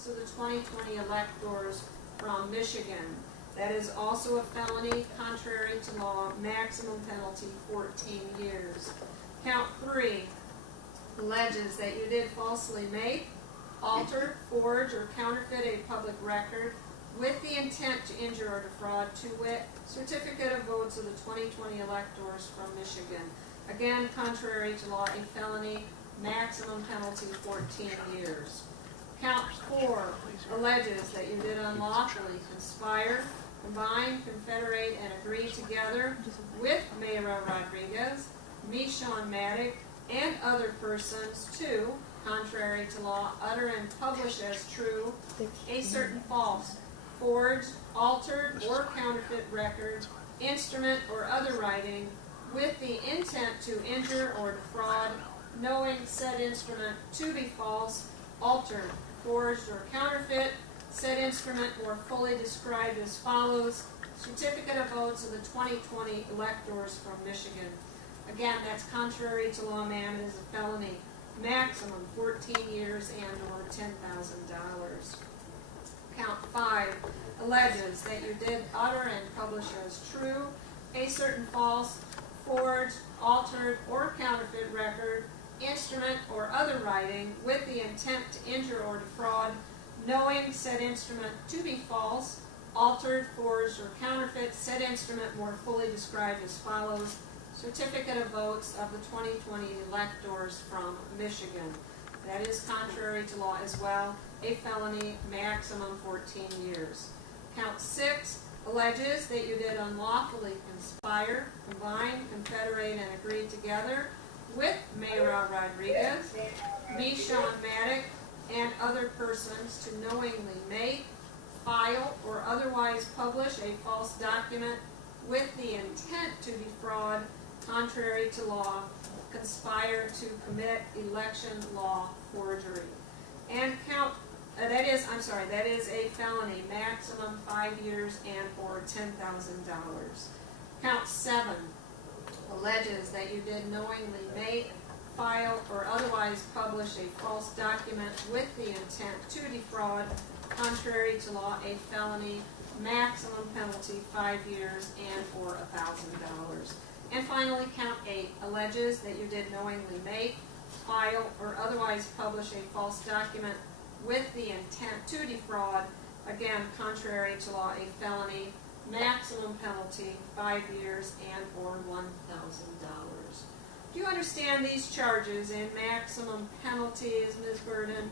votes of the 2020 electors from Michigan. That is also a felony, contrary to law, maximum penalty 14 years. Count 3 alleges that you did falsely make, alter, forge, or counterfeit a public record with the intent to injure or defraud, to wit, certificate of votes of the 2020 electors from Michigan. Again, contrary to law, a felony, maximum penalty 14 years. Count 4 alleges that you did unlawfully conspire, combine, confederate, and agree together with Mayra Rodriguez, Michele, and other persons to, contrary to law, utter and publish as true a certain false, forged, altered, or counterfeit record, instrument, or other writing with the intent to injure or defraud, knowing said instrument to be false, altered, forged, or counterfeit, said instrument more fully described as follows: certificate of votes of the 2020 electors from Michigan. Again, that's contrary to law, ma'am. It is a felony. Maximum 14 years and or $10,000. Count 5 alleges that you did utter and publish as true a certain false, forged, altered, or counterfeit record, instrument, or other writing with the intent to injure or defraud, knowing said instrument to be false, altered, forged, or counterfeit, said instrument more fully described as follows: certificate of votes of the 2020 electors from Michigan. That is contrary to law as well, a felony, maximum 14 years. Count 6 alleges that you did unlawfully conspire, combine, confederate, and agree together with Mayra Rodriguez, Michele, and other persons to knowingly make, file, or otherwise publish a false document with the intent to defraud, contrary to law, conspire to commit election law forgery. And count, that is a felony, maximum 5 years and or $10,000. Count 7 alleges that you did knowingly make, file, or otherwise publish a false document with the intent to defraud, contrary to law, a felony, maximum penalty 5 years and or $1,000. And finally, count 8 alleges that you did knowingly make, file, or otherwise publish a false document with the intent to defraud, again, contrary to law, a felony, maximum penalty 5 years and or $1,000. Do you understand these charges and maximum penalties, Ms. Berden?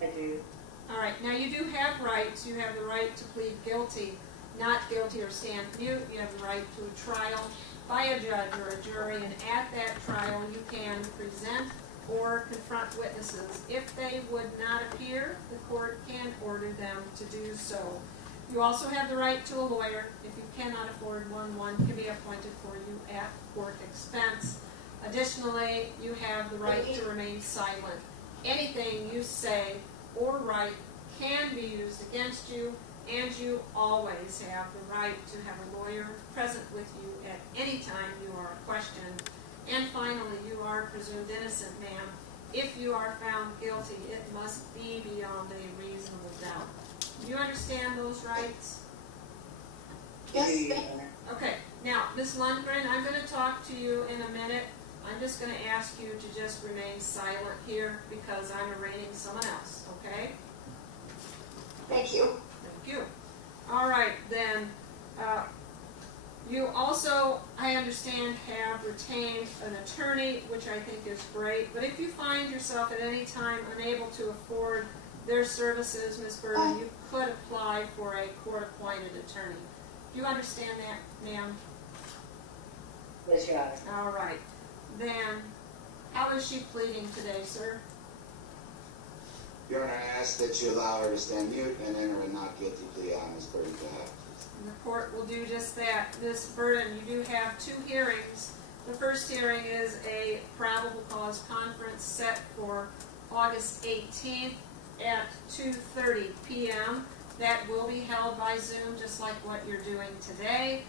I do. All right, now you do have rights. You have the right to plead guilty, not guilty, or stand mute. You have the right to a trial by a judge or a jury, and at that trial you can present or confront witnesses. If they would not appear, the court can order them to do so. You also have the right to a lawyer. If you cannot afford one can be appointed for you at court expense. Additionally, you have the right to remain silent. Anything you say or write can be used against you, and you always have the right to have a lawyer present with you at any time you are questioned. And finally, you are presumed innocent, ma'am. If you are found guilty, it must be beyond a reasonable doubt. Do you understand those rights? Yes, Okay, now, Ms. Lundgren, I'm going to talk to you in a minute. I'm just going to ask you to just remain silent here because I'm arraigning someone else, okay? thank you. Thank you. All right, then, you also, I understand, have retained an attorney, which I think is great, but if you find yourself at any time unable to afford their services, Ms. Berden, you could apply for a court-appointed attorney. Do you understand that, ma'am? Yes, Your Honor. All right. Then, how is she pleading today, sir? Your Honor, I ask that you allow her to stand mute and enter a not guilty plea on Ms. Berden's behalf. And the court will do just that. Ms. Berden, you do have 2 hearings. The first hearing is a probable cause conference set for August 18th at 2:30 p.m. That will be held by Zoom, just like what you're doing today.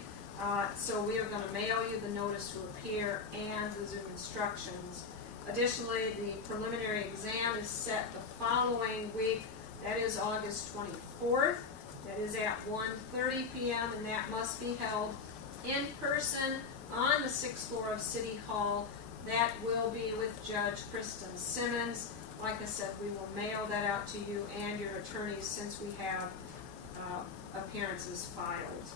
So we are going to mail you the notice to appear and the Zoom instructions. Additionally, the preliminary exam is set to following week, that is August 24th. That is at 1:30 p.m. and that must be held in person on the 6th floor of City Hall. That will be with Judge Kristen Simmons. Like I said, we will mail that out to you and your attorneys since we have appearances filed.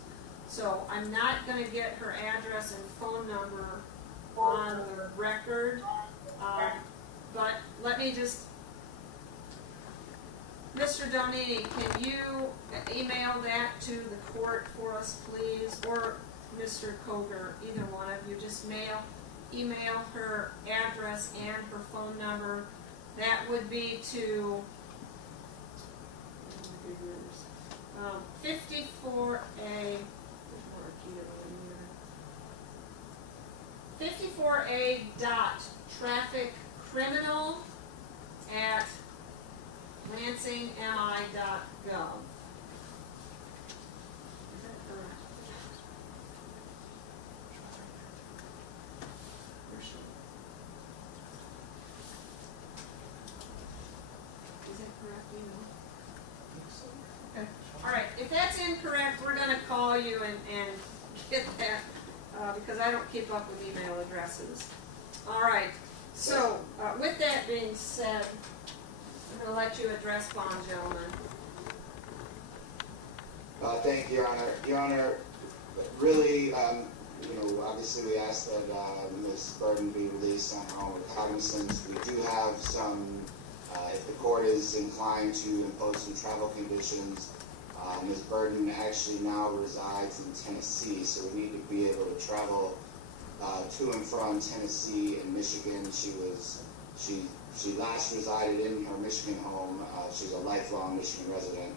So I'm not going to get her address and phone number on the record, but let me just, Mr. Donini, can you email that to the court for us, please? Or Mr. Koger, either one of you, just email her address and her phone number. That would be to 54A, 54A dot traffic criminal at lansingmi.gov. Is that correct? Is that correct, Okay. All right, if that's incorrect, we're going to call you and get that, because I don't keep up with email addresses. All right, so with that being said, I'm going to let you address bond, gentlemen. Thank you, Your Honor. Your Honor, really, obviously we ask that Ms. Berden be released on her own recognizance. We do have some, if the court is inclined to impose some travel conditions, Ms. Berden actually now resides in Tennessee, so we need to be able to travel to and from Tennessee and Michigan. She last resided in her Michigan home. She's a lifelong Michigan resident.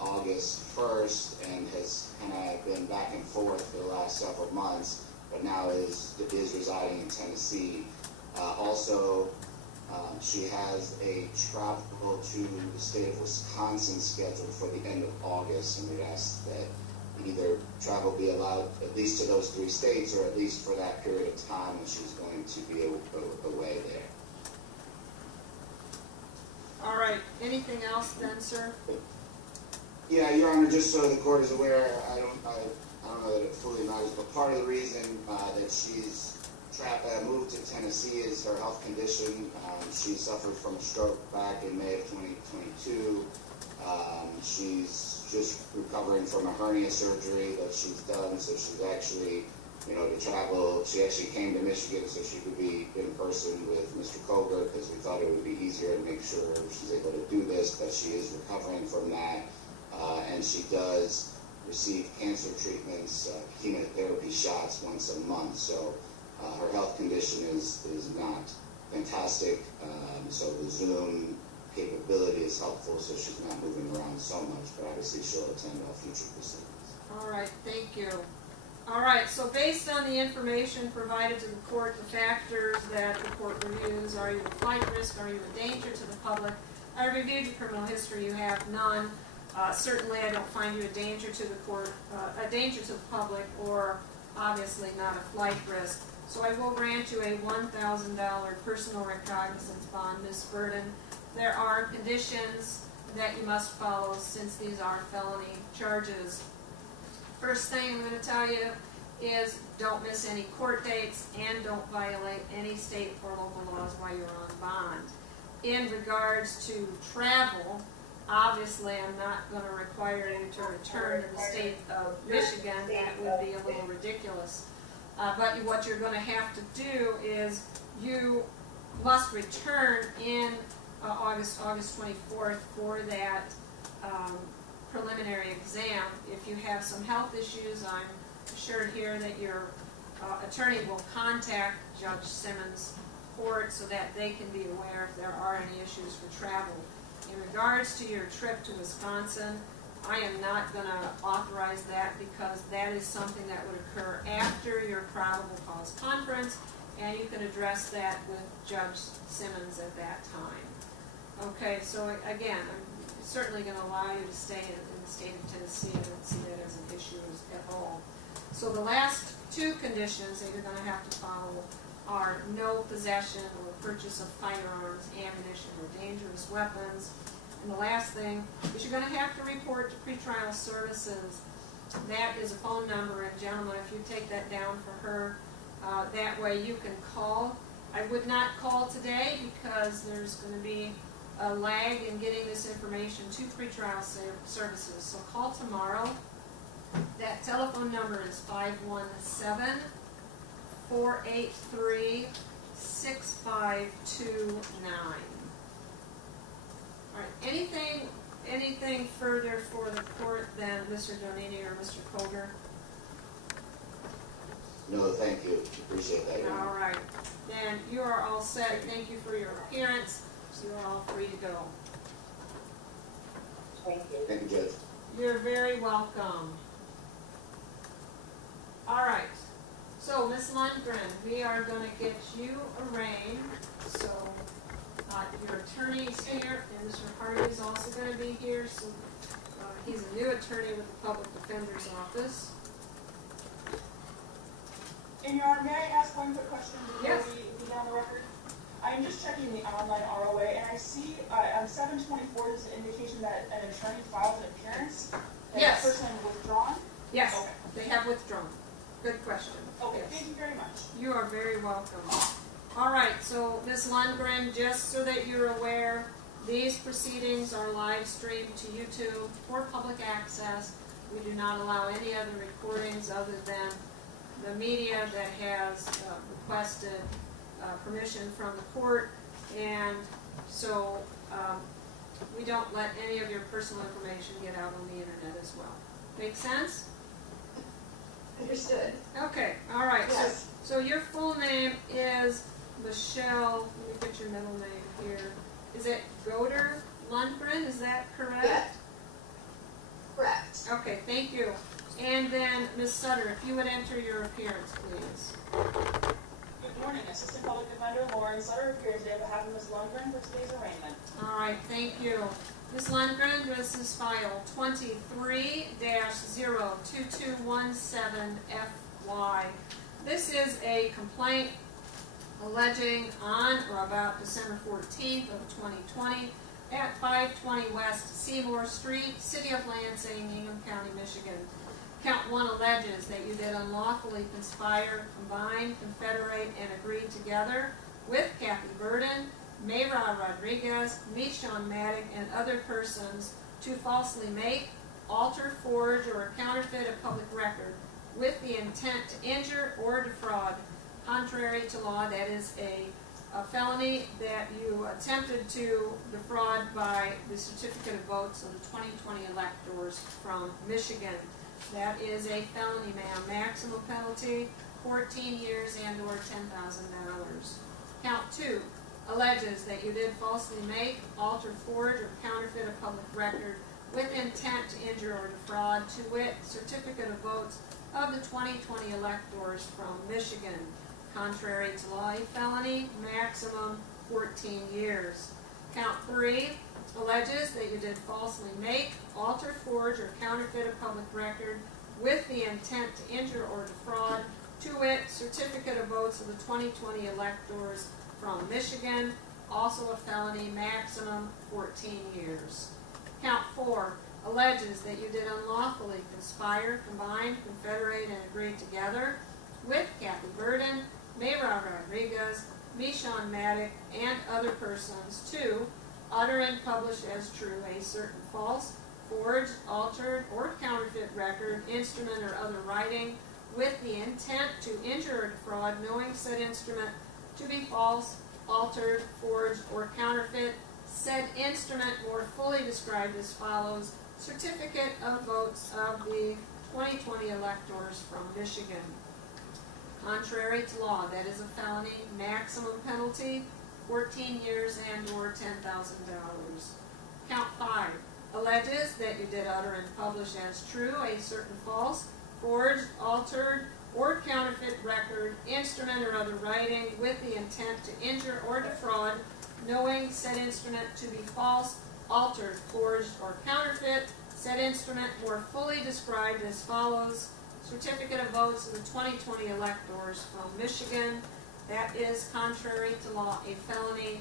August 1st, and has kind of been back and forth for the last several months, but now is residing in Tennessee. Also, she has a travel to the state of Wisconsin scheduled for the end of August, and we ask that either travel be allowed at least to those 3 states, or at least for that period of time when she's going to be away there. All right, anything else then, sir? Yeah, Your Honor, just so the court is aware, I don't know that it fully matters, but part of the reason that she's moved to Tennessee is her health condition. She suffered from a stroke back in May of 2022. She's just recovering from a hernia surgery that she's done, so she's actually, to travel. She actually came to Michigan so she could be in person with Mr. Koger, because we thought it would be easier to make sure she's able to do this, but she is recovering from that. And she does receive cancer treatments, chemotherapy shots once a month. So her health condition is not fantastic. So the Zoom capability is helpful, so she's not moving around so much. But obviously she'll attend all future proceedings. All right, thank you. All right, so based on the information provided to the court, the factors that the court reviews, are you a flight risk, are you a danger to the public? I reviewed your criminal history, you have none. Certainly I don't find you a danger to the court, a danger to the public, or obviously not a flight risk. So I will grant you a $1,000 personal recognizance bond, Ms. Berden. There are conditions that you must follow since these are felony charges. First thing I'm going to tell you is don't miss any court dates and don't violate any state or local laws while you're on bond. In regards to travel, obviously I'm not going to require you to return to the state of Michigan. That would be a little ridiculous. But what you're going to have to do is you must return in August 24th for that preliminary exam. If you have some health issues, I'm assured here that your attorney will contact Judge Simmons' court so that they can be aware if there are any issues for travel. In regards to your trip to Wisconsin, I am not going to authorize that because that is something that would occur after your probable cause conference, and you can address that with Judge Simmons at that time. Okay, so again, I'm certainly going to allow you to stay in the state of Tennessee. I don't see that as an issue at all. So the last 2 conditions that you're going to have to follow are no possession or purchase of firearms, ammunition, or dangerous weapons. And the last thing is you're going to have to report to pretrial services. That is a phone number, and gentlemen, if you take that down for her, that way you can call. I would not call today because there's going to be a lag in getting this information to pretrial services. So call tomorrow. That telephone number is 517-483-6529. All right, anything further for the court than Mr. Donini or Mr. Koger? No, thank you. Appreciate that. Your Honor. All right, then you are all set. Thank you for your appearance. So you're all free to go. Thank you. Thank you, Judge. You're very welcome. All right, so Ms. Lundgren, we are going to get you arraigned. So your attorney's here, and Mr. Hardy is also going to be here. So he's a new attorney with the Public Defender's Office. And Your Honor, may I ask one quick question before Yes. we get on the record? I am just checking the online ROA, and I see on 724 there's an indication that an attorney filed an appearance. And Yes. that person withdrawn? Yes, Okay. they have withdrawn. Good question. Okay, Yes. thank you very much. You are very welcome. All right, so Ms. Lundgren, just so that you're aware, these proceedings are live streamed to YouTube for public access. We do not allow any other recordings other than the media that has requested permission from the court, and so we don't let any of your personal information get out on the internet as well. Make sense? Understood. Okay, all right. Yes. So your full name is Michele. Let me get your middle name here. Is it Goder Lundgren? Is that correct? Yes. Correct. Okay, thank you. And then Ms. Sutter, if you would enter your appearance, please. Good morning, Assistant Public Defender Lauren Sutter appears today on behalf of Ms. Lundgren for today's arraignment. All right, thank you. Ms. Lundgren, this is file 23-02217FY. This is a complaint alleging on or about December 14th of 2020 at 520 West Seymour Street, City of Lansing, Ingham County, Michigan. Count 1 alleges that you did unlawfully conspire, combine, confederate, and agree together with Kathy Berden, Mayra Rodriguez, Michele, and other persons to falsely make, alter, forge, or counterfeit a public record with the intent to injure or defraud, contrary to law. That is a felony that you attempted to defraud by the certificate of votes of the 2020 electors from Michigan. That is a felony, ma'am. Maximum penalty, 14 years and or $10,000. Count 2 alleges that you did falsely make, alter, forge, or counterfeit a public record with intent to injure or defraud, to wit, certificate of votes of the 2020 electors from Michigan. Contrary to law, a felony, maximum 14 years. Count 3 alleges that you did falsely make, alter, forge, or counterfeit a public record with the intent to injure or defraud, to wit, certificate of votes of the 2020 electors from Michigan, also a felony, maximum 14 years. Count 4 alleges that you did unlawfully conspire, combine, confederate, and agree together with Kathy Berden, Mayra Rodriguez, Michele, and other persons to utter and publish as true a certain false, forged, altered, or counterfeit record, instrument, or other writing with the intent to injure or defraud, knowing said instrument to be false, altered, forged, or counterfeit. Said instrument more fully described as follows: certificate of votes of the 2020 electors from Michigan. Contrary to law, that is a felony, maximum penalty, 14 years and or $10,000. Count 5 alleges that you did utter and publish as true a certain false, forged, altered, or counterfeit record, instrument, or other writing with the intent to injure or defraud, knowing said instrument to be false, altered, forged, or counterfeit. Said instrument more fully described as follows: certificate of votes of the 2020 electors from Michigan. That is contrary to law, a felony,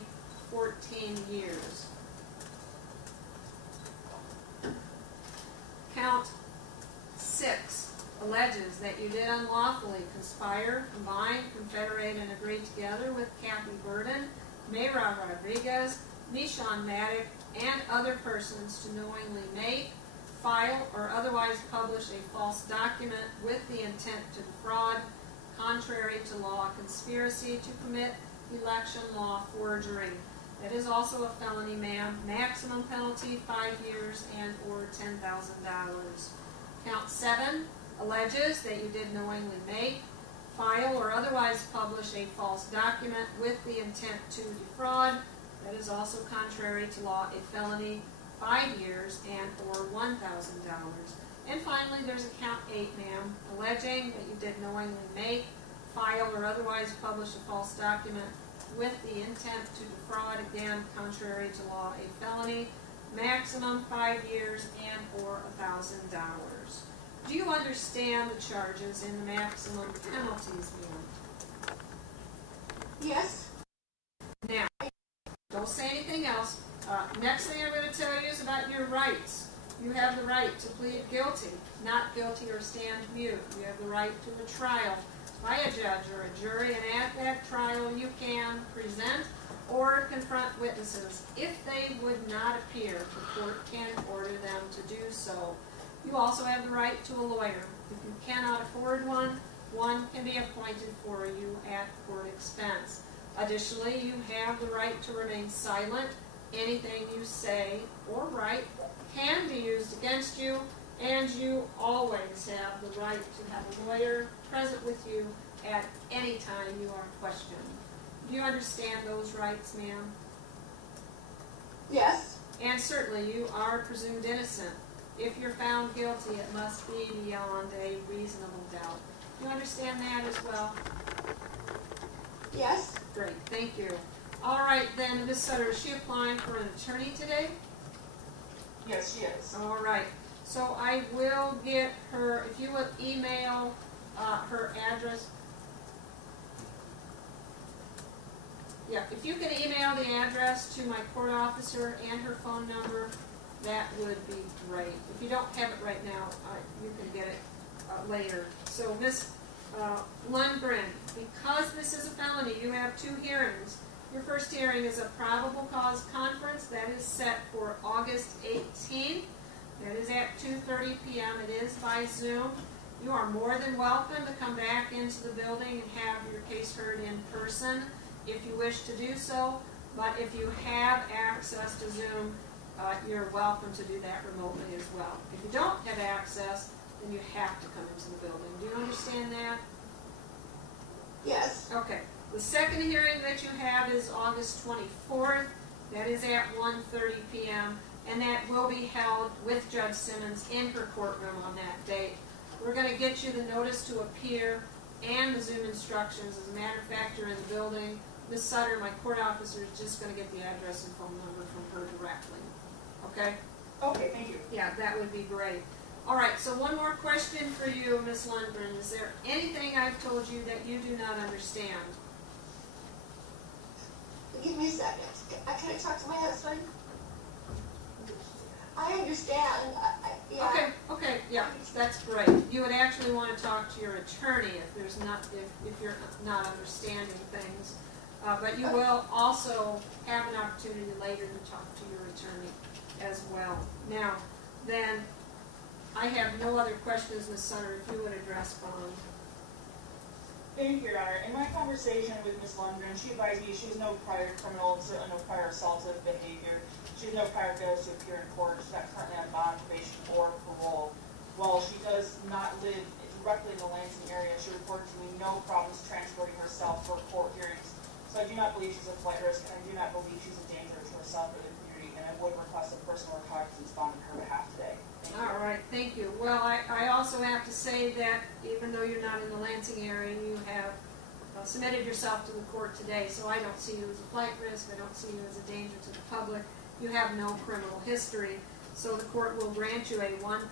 14 years. Count 6 alleges that you did unlawfully conspire, combine, confederate, and agree together with Kathy Berden, Mayra Rodriguez, Nishon Maddock, and other persons to knowingly make, file, or otherwise publish a false document with the intent to defraud, contrary to law, conspiracy to commit election law forgery. That is also a felony, ma'am. Maximum penalty, 5 years and or $10,000. Count 7 alleges that you did knowingly make, file, or otherwise publish a false document with the intent to defraud. That is also contrary to law, a felony, 5 years and or $1,000. And finally, there's a count 8, ma'am, alleging that you did knowingly make, file, or otherwise publish a false document with the intent to defraud, again, contrary to law, a felony, maximum 5 years and or $1,000. Do you understand the charges and the maximum penalties, ma'am? Yes. Now, don't say anything else. Next thing I'm going to tell you is about your rights. You have the right to plead guilty, not guilty, or stand mute. You have the right to a trial by a judge or a jury, and at that trial you can present or confront witnesses. If they would not appear, the court can order them to do so. You also have the right to a lawyer. If you cannot afford one, one can be appointed for you at court expense. Additionally, you have the right to remain silent. Anything you say or write can be used against you, and you always have the right to have a lawyer present with you at any time you are questioned. Do you understand those rights, ma'am? Yes. And certainly you are presumed innocent. If you're found guilty, it must be beyond a reasonable doubt. Do you understand that as well? Yes. Great, thank you. All right, then, Ms. Sutter, is she applying for an attorney today? Yes, she is. All right, so I will get her, if you would email her address. Yeah, if you can email the address to my court officer and her phone number, that would be great. If you don't have it right now, you can get it later. So, Ms. Lundgren, because this is a felony, you have 2 hearings. Your first hearing is a probable cause conference that is set for August 18th. That is at 2:30 p.m. It is by Zoom. You are more than welcome to come back into the building and have your case heard in person if you wish to do so. But if you have access to Zoom, you're welcome to do that remotely as well. If you don't have access, then you have to come into the building. Do you understand that? Yes. Okay. The second hearing that you have is August 24th. That is at 1:30 p.m. and that will be held with Judge Simmons in her courtroom on that date. We're going to get you the notice to appear and the Zoom instructions. As a matter of fact, you're in the building. Ms. Sutter, my court officer, is just going to get the address and phone number from her directly. Okay? Okay, thank you. Yeah, that would be great. All right, so one more question for you, Ms. Lundgren. Is there anything I've told you that you do not understand? Give me a second. Can I talk to my husband? I understand. Yeah. Okay, yeah, that's great. You would actually want to talk to your attorney if you're not understanding things. But you will also have an opportunity later to talk to your attorney as well. Now, then, I have no other questions, Ms. Sutter, if you would address Bond. Thank you, Your Honor. In my conversation with Ms. Lundgren, she advised me she has no prior criminal, certainly no prior assaultive behavior. She has no prior failures to appear in court. She's not currently on bond, probation, or parole. While she does not live directly in the Lansing area, she reported to me no problems transporting herself for court hearings. So I do not believe she's a flight risk, and I do not believe she's a danger to herself or the community, and I would request a personal recognizance bond on her behalf today. All right, thank you. Well, I also have to say that even though you're not in the Lansing area, you have submitted yourself to the court today, so I don't see you as a flight risk. I don't see you as a danger to the public. You have no criminal history, so the court will grant you a $1,000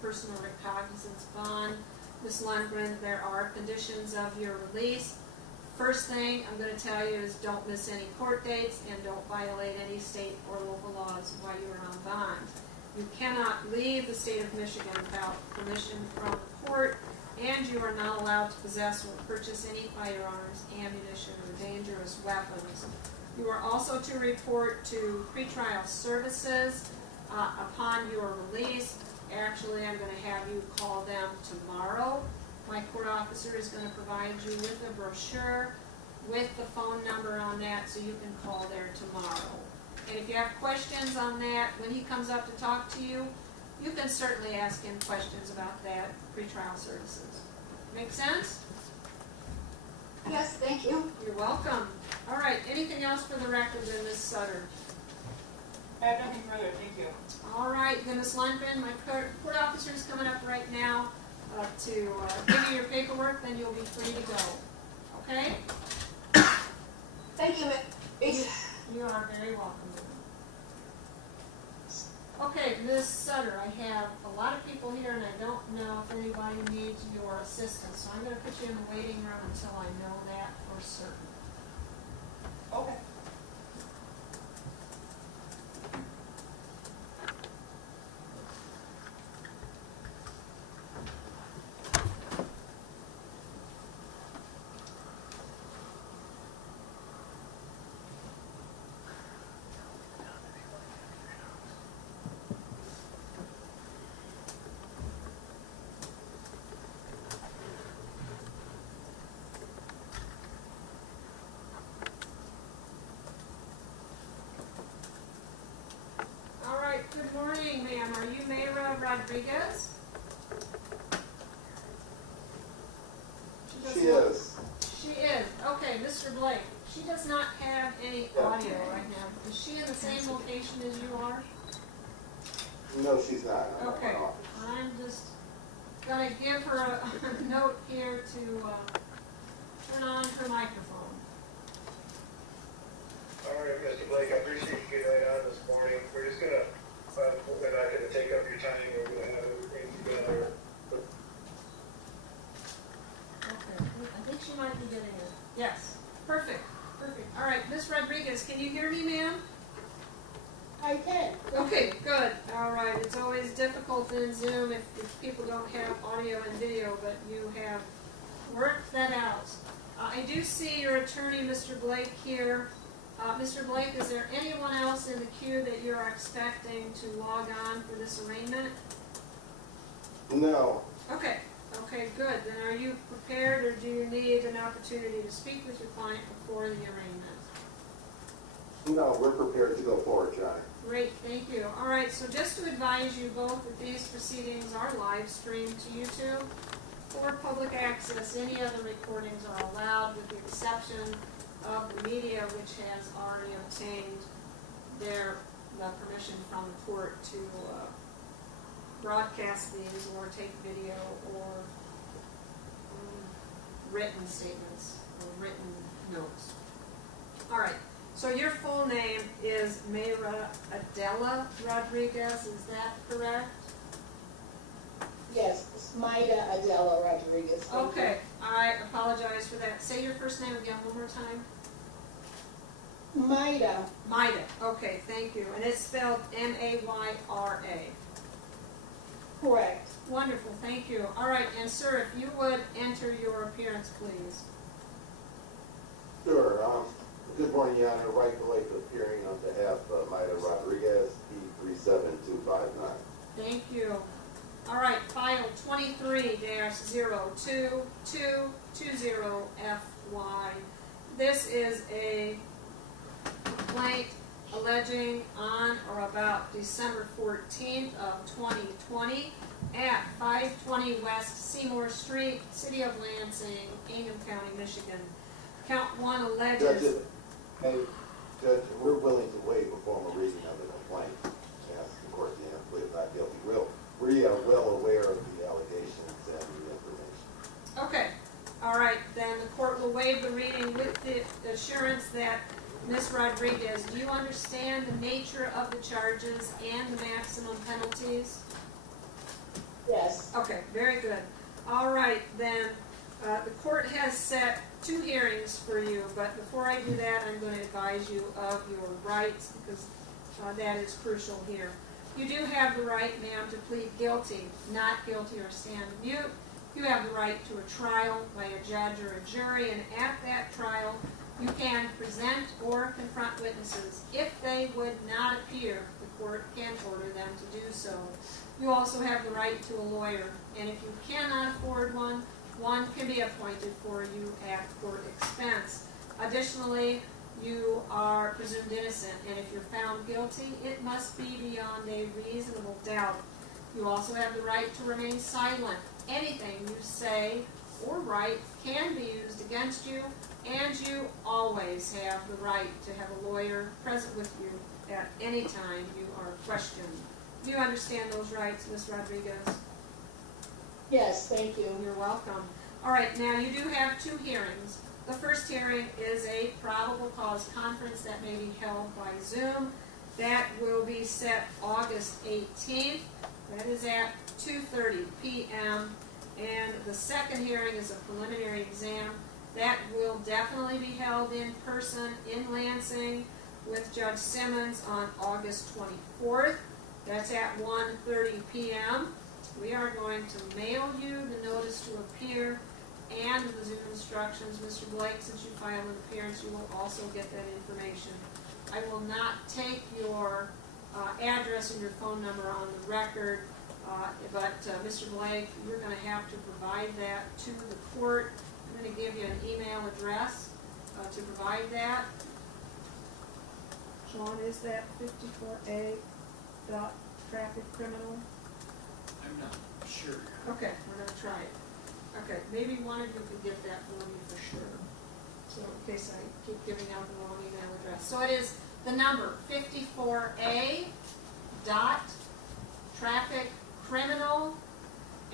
personal recognizance bond. Ms. Lundgren, there are conditions of your release. First thing I'm going to tell you is don't miss any court dates and don't violate any state or local laws while you are on bond. You cannot leave the state of Michigan without permission from the court, and you are not allowed to possess or purchase any firearms, ammunition, or dangerous weapons. You are also to report to pretrial services upon your release. Actually, I'm going to have you call them tomorrow. My court officer is going to provide you with a brochure with the phone number on that, so you can call there tomorrow. And if you have questions on that, when he comes up to talk to you, you can certainly ask him questions about that, pretrial services. Make sense? Yes, thank you. You're welcome. All right, anything else for the record then, Ms. Sutter? I have nothing further, thank you. All right, then Ms. Lundgren, my court officer is coming up right now to give you your paperwork, then you'll be free to go. Okay? Thank you, Miss. You are very welcome. Okay, Ms. Sutter, I have a lot of people here and I don't know if anybody needs your assistance, so I'm going to put you in the waiting room until I know that for certain. Okay. Good morning, ma'am. Are you Mayra Rodriguez? She is. She is. Okay, Mr. Blake. She does not have any audio right now. Is she in the same location as you are? No, she's not. Okay. I'm just going to give her a note here to turn on her microphone. All right, Mr. Blake, I appreciate you getting right on this morning. We're just gonna, we're not gonna take up your time. We're gonna have everything together. Okay, I think she might be getting it. Yes, perfect, perfect. All right, Miss Rodriguez, can you hear me, ma'am? I can. Okay, good. All right, it's always difficult in Zoom if people don't have audio and video, but you have worked that out. I do see your attorney, Mr. Blake, here. Mr. Blake, is there anyone else in the queue that you're expecting to log on for this arraignment? No. Okay, okay, good. Then are you prepared, or do you need an opportunity to speak with your client before the arraignment? No, we're prepared to go forward, Johnny. Great, thank you. All right, so just to advise you both that these proceedings are live streamed to YouTube for public access. Any other recordings are allowed with the exception of the media, which has already obtained the permission from the court to broadcast these or take video or written statements or written notes. All right, so your full name is Mayra Adela Rodriguez, is that correct? Yes, it's Mayra Adela Rodriguez. Thank you. Okay, I apologize for that. Say your first name again one more time. Mayra. Mayra, okay, thank you. And it's spelled M-A-Y-R-A. Correct. Wonderful, thank you. All right, and sir, if you would enter your appearance, please. Sure. Good morning, Your Honor. Right Blake appearing on behalf of Mayra Rodriguez, P37259. Thank you. All right, file 23-02220FY. This is a complaint alleging on or about December 14th of 2020 at 520 West Seymour Street, City of Lansing, Ingham County, Michigan. Count 1 alleges... Judge, we're willing to waive a formal reading of the complaint. Ask the court to plead not guilty. We are well aware of the allegations and the information. Okay, all right, then the court will waive the reading with the assurance that Ms. Rodriguez, do you understand the nature of the charges and the maximum penalties? Yes. Okay, very good. All right, then, the court has set two hearings for you, but before I do that, I'm going to advise you of your rights, because that is crucial here. You do have the right, ma'am, to plead guilty, not guilty, or stand mute. You have the right to a trial by a judge or a jury, and at that trial, you can present or confront witnesses. If they would not appear, the court can order them to do so. You also have the right to a lawyer, and if you cannot afford one, one can be appointed for you at court expense. Additionally, you are presumed innocent, and if you're found guilty, it must be beyond a reasonable doubt. You also have the right to remain silent. Anything you say or write can be used against you, and you always have the right to have a lawyer present with you at any time you are questioned. Do you understand those rights, Ms. Rodriguez? Yes, thank you. You're welcome. All right, now you do have two hearings. The first hearing is a probable cause conference that may be held by Zoom. That will be set August 18th. That is at 2:30 p.m. And the second hearing is a preliminary exam. That will definitely be held in person in Lansing with Judge Simmons on August 24th. That's at 1:30 p.m. We are going to mail you the notice to appear and the Zoom instructions. Mr. Blake, since you filed an appearance, you will also get that information. I will not take your address and your phone number on the record, but Mr. Blake, you're going to have to provide that to the court. I'm going to give you an email address to provide that. Sean, is that 54A dot traffic criminal? I'm not sure. Okay, we're going to try it. Okay, maybe one of you could get that for me for sure. So in case I keep giving out the wrong email address. So it is the number 54A dot traffic criminal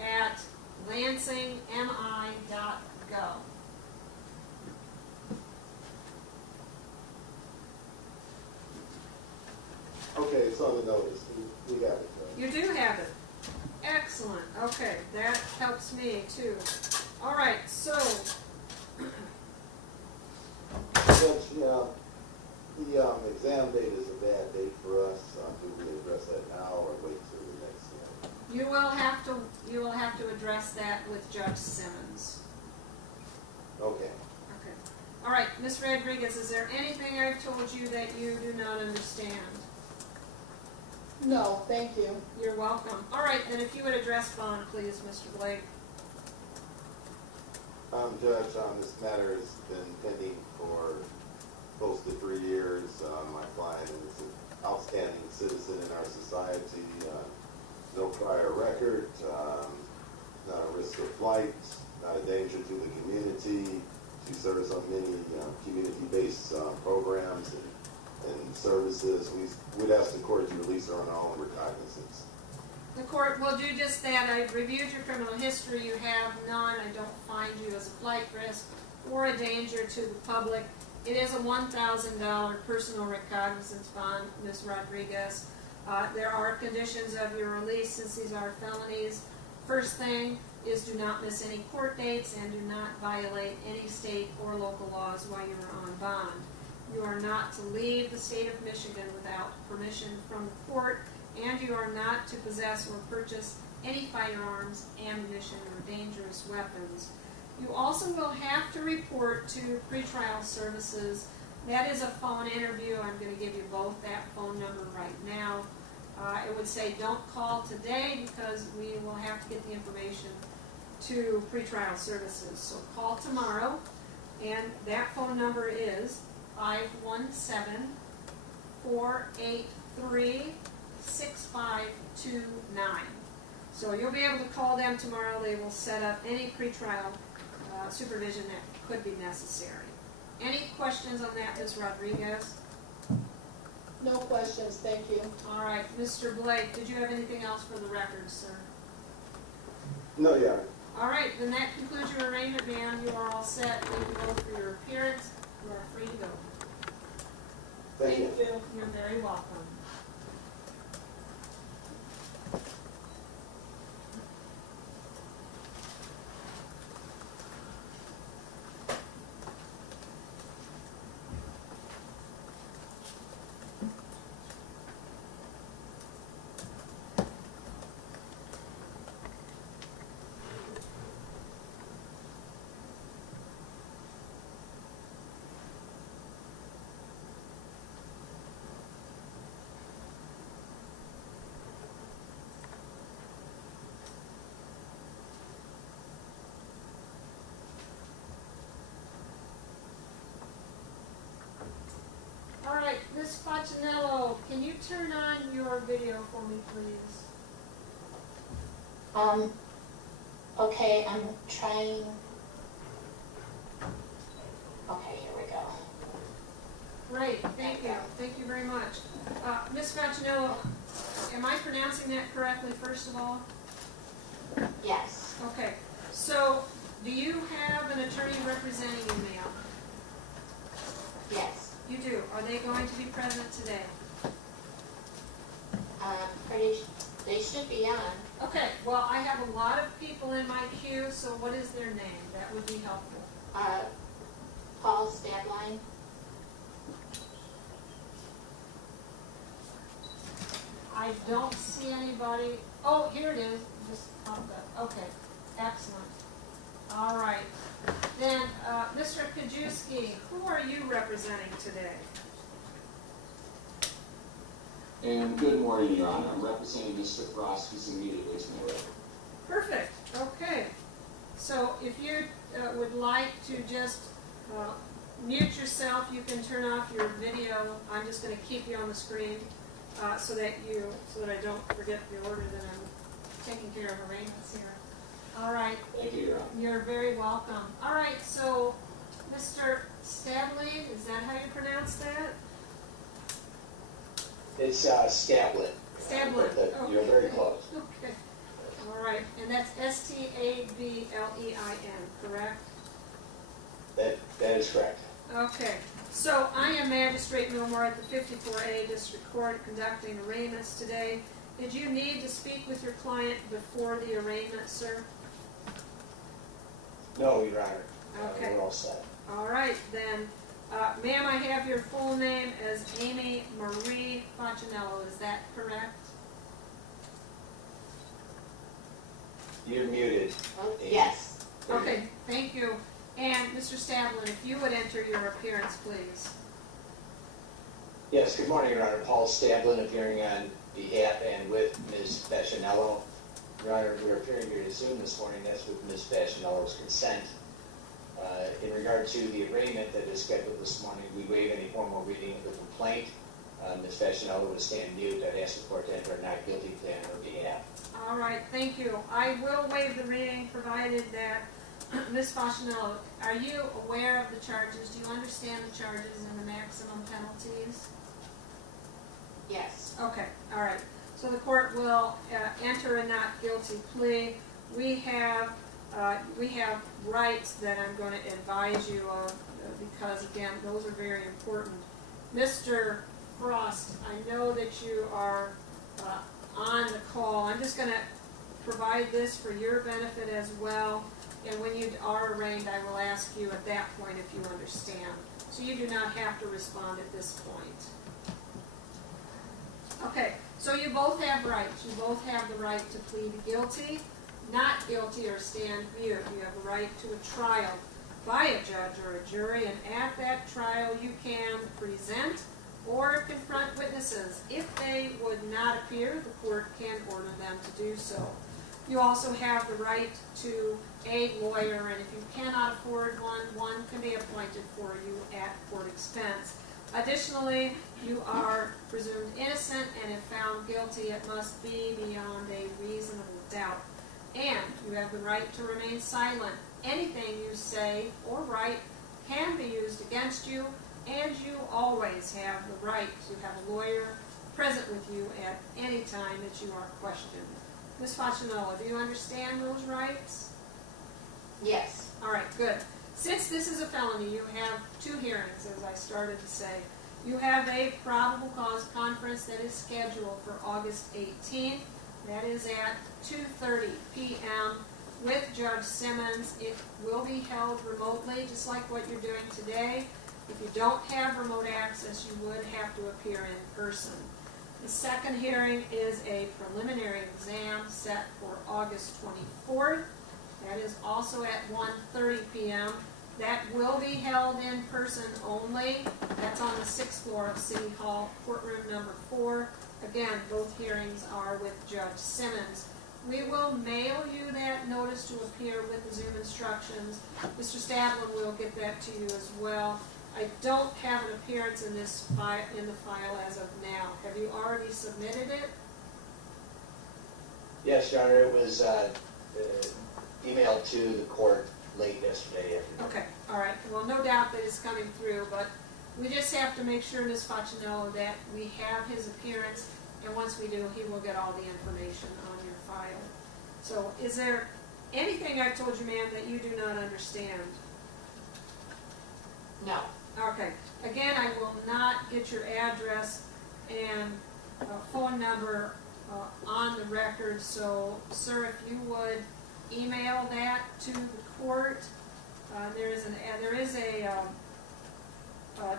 at lansingmi.gov. Okay, it's on the notice. We got it. You do have it. Excellent. Okay, that helps me too. All right, so Judge, the exam date is a bad date for us. Do we address that now or wait till the next hearing? you will have to address that with Judge Simmons. Okay. Okay. All right, Ms. Rodriguez, is there anything I've told you that you do not understand? No, thank you. You're welcome. All right, then if you would address bond, please, Mr. Blake. Judge, this matter has been pending for close to 3 years. My client is an outstanding citizen in our society, no prior record, not a risk of flight, not a danger to the community. She serves on many community-based programs and services. We'd ask the court to release her on our own recognizance. The court will do just that. I've reviewed your criminal history. You have none. I don't find you as a flight risk or a danger to the public. It is a $1,000 personal recognizance bond, Ms. Rodriguez. There are conditions of your release since these are felonies. First thing is do not miss any court dates and do not violate any state or local laws while you're on bond. You are not to leave the state of Michigan without permission from the court, and you are not to possess or purchase any firearms, ammunition, or dangerous weapons. You also will have to report to pretrial services. That is a phone interview. I'm going to give you both that phone number right now. It would say don't call today because we will have to get the information to pretrial services. So call tomorrow, and that phone number is 517-483-6529. So you'll be able to call them tomorrow. They will set up any pretrial supervision that could be necessary. Any questions on that, Ms. Rodriguez? No questions, thank you. All right, Mr. Blake, did you have anything else for the record, sir? No, yeah. All right, then that concludes your arraignment, ma'am. You are all set. Thank you both for your appearance. You are free to go. Thank you. You're very welcome. All right, Ms. Facchinello, can you turn on your video for me, please? Okay, I'm trying. Okay, here we go. Great, thank you. Thank you very much. Ms. Facchinello, am I pronouncing that correctly, first of all? Yes. Okay, so do you have an attorney representing you, ma'am? Yes. You do. Are they going to be present today? They should be on. Okay, well, I have a lot of people in my queue, so what is their name? That would be helpful. Paul Stadline. I don't see anybody. Oh, here it is. Just popped up. Okay, excellent. All right. Then, Mr. Kajewski, who are you representing today? And good morning, Your Honor. I'm representing Mr. Frost, who's immediately to my right. Perfect. Okay. So if you would like to just mute yourself, you can turn off your video. I'm just going to keep you on the screen so that I don't forget the order that I'm taking care of arrangements here. All right. Thank you, Your Honor. You're very welcome. All right. So, Mr. Stanley, is that how you pronounce that? It's Stablin. Stablin. But you're very close. Okay. All right. And that's Stablein, correct? That is correct. Okay. So I am Magistrate Milmore at the 54A District Court conducting arraignments today. Did you need to speak with your client before the arraignment, sir? No, Your Honor. Okay. We're all set. All right, then. Ma'am, I have your full name as Amy Marie Facchinello. Is that correct? You're muted. Yes. Okay, thank you. And Mr. Stablin, if you would enter your appearance, please. Yes, good morning, Your Honor. Paul Stablin appearing on behalf and with Ms. Facchinello. Your Honor, we're appearing here to Zoom this morning. That's with Ms. Facchinello's consent. In regard to the arraignment that is scheduled this morning, we waive any formal reading of the complaint. Ms. Facchinello would stand mute. I'd ask the court to enter a not guilty plea on her behalf. All right, thank you. I will waive the reading provided that Ms. Facchinello, are you aware of the charges? Do you understand the charges and the maximum penalties? Yes. Okay, all right. So the court will enter a not guilty plea. We have rights that I'm going to advise you of because, again, those are very important. Mr. Frost, I know that you are on the call. I'm just going to provide this for your benefit as well. And when you are arraigned, I will ask you at that point if you understand. So you do not have to respond at this point. Okay, so you both have rights. You both have the right to plead guilty, not guilty, or stand mute. You have a right to a trial by a judge or a jury, and at that trial you can present or confront witnesses. If they would not appear, the court can order them to do so. You also have the right to a lawyer, and if you cannot afford one, one can be appointed for you at court expense. Additionally, you are presumed innocent, and if found guilty, it must be beyond a reasonable doubt. And you have the right to remain silent. Anything you say or write can be used against you, and you always have the right to have a lawyer present with you at any time that you are questioned. Ms. Facchinello, do you understand those rights? Yes. All right, good. Since this is a felony, you have two hearings, as I started to say. You have a probable cause conference that is scheduled for August 18th. That is at 2:30 p.m. with Judge Simmons. It will be held remotely, just like what you're doing today. If you don't have remote access, you would have to appear in person. The second hearing is a preliminary exam set for August 24th. That is also at 1:30 p.m. That will be held in person only. That's on the 6th floor of City Hall, courtroom number 4. Again, both hearings are with Judge Simmons. We will mail you that notice to appear with the Zoom instructions. Mr. Stablin will get that to you as well. I don't have an appearance in this file, in the file as of now. Have you already submitted it? Yes, Your Honor, it was emailed to the court late yesterday afternoon. Okay, all right. Well, no doubt that it's coming through, but we just have to make sure, Ms. Facchinello, that we have his appearance, and once we do, he will get all the information on your file. So is there anything I told you, ma'am, that you do not understand? No. Okay, again, I will not get your address and phone number on the record, so, sir, if you would email that to the court. There is a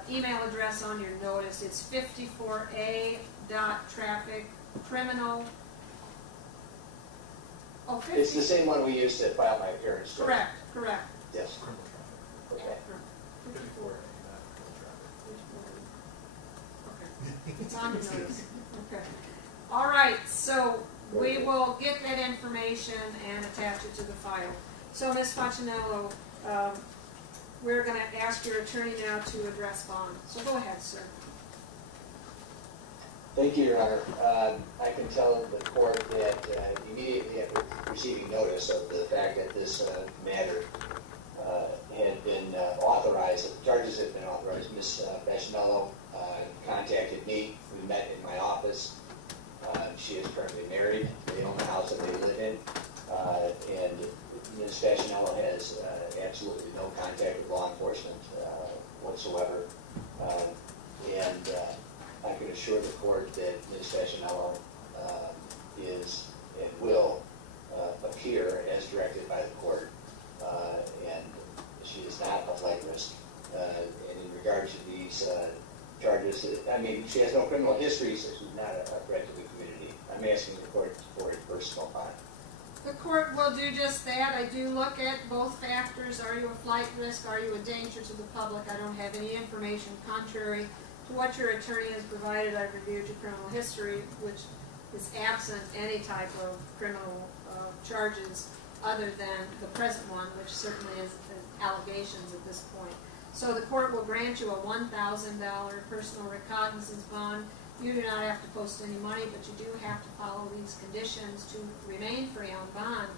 email address on your notice. It's 54A.trafficcriminal. Oh, 50. It's the same one we used to file my appearance. Correct, correct. Yes. Okay. 54. Okay, it's on your notice. Okay. All right, so we will get that information and attach it to the file. So, Ms. Facchinello, we're going to ask your attorney now to address bond. So go ahead, sir. Thank you, Your Honor. I can tell the court that immediately after receiving notice of the fact that this matter had been authorized, charges had been authorized, Ms. Facchinello contacted me. We met in my office. She is currently married. They own the house that they live in. And Ms. Facchinello has absolutely no contact with law enforcement whatsoever. And I can assure the court that Ms. Facchinello is and will appear as directed by the court. And she is not a flight risk. And in regard to these charges, I mean, she has no criminal history, so she's not a threat to the community. I'm asking the court for a personal bond. The court will do just that. I do look at both factors. Are you a flight risk? Are you a danger to the public? I don't have any information contrary to what your attorney has provided. I've reviewed your criminal history, which is absent any type of criminal charges other than the present one, which certainly is allegations at this point. So the court will grant you a $1,000 personal recognizance bond. You do not have to post any money, but you do have to follow these conditions to remain free on bond.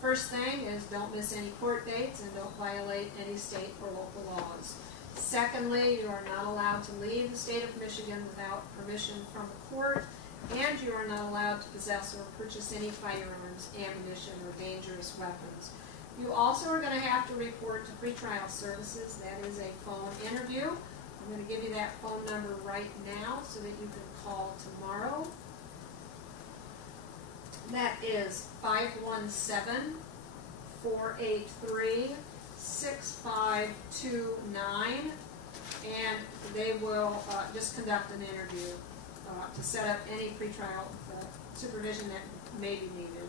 First thing is don't miss any court dates and don't violate any state or local laws. Secondly, you are not allowed to leave the state of Michigan without permission from the court, and you are not allowed to possess or purchase any firearms, ammunition, or dangerous weapons. You also are going to have to report to pretrial services. That is a phone interview. I'm going to give you that phone number right now so that you can call tomorrow. That is 517-483-6529, and they will just conduct an interview to set up any pretrial supervision that may be needed.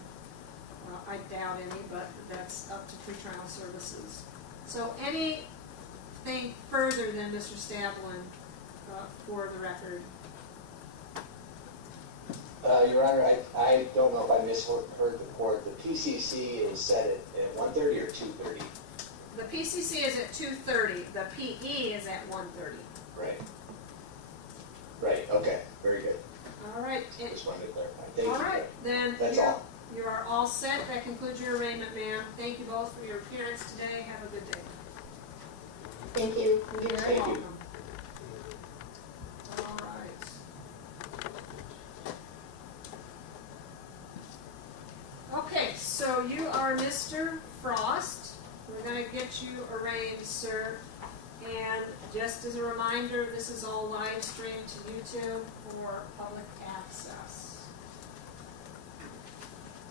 I doubt any, but that's up to pretrial services. So anything further than Mr. Stablin for the record? Your Honor, I don't know if I misheard the court. The PCC is set at 1:30 or 2:30? The PCC is at 2:30. The PE is at 1:30. Right. Right, okay, very good. All right. Just wanted to clarify. Thank you. All right, then That's all. you are all set. That concludes your arraignment, ma'am. Thank you both for your appearance today. Have a good day. Thank you. You're very Thank you. welcome. All right. Okay, so you are Mr. Frost. We're going to get you arraigned, sir. And just as a reminder, this is all live streamed to YouTube for public access.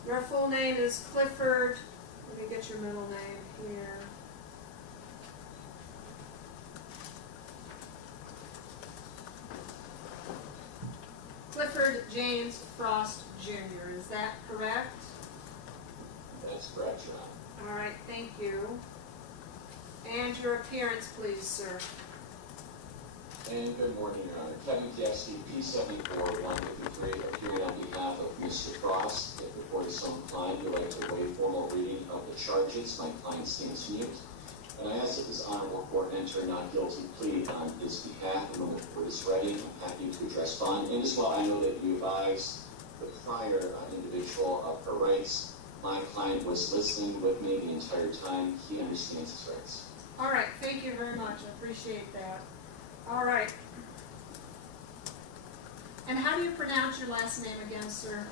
Your full name is Clifford. Let me get your middle name here. Clifford James Frost Jr. Is that correct? That's correct, Your Honor. All right, thank you. And your appearance, please, sir. And good morning, Your Honor. Kevin Kieski, P74-153, appearing on behalf of Mr. Frost. If the court is so inclined, we'd like to waive formal reading of the charges. My client stands mute. And I ask that this honorable court enter a not guilty plea on his behalf. And when the court is ready, I'm happy to address bond. And as well, I know that you advised the prior individual of her rights. My client was listening with me the entire time. He understands his rights. All right, thank you very much. I appreciate that. All right. And how do you pronounce your last name again, sir?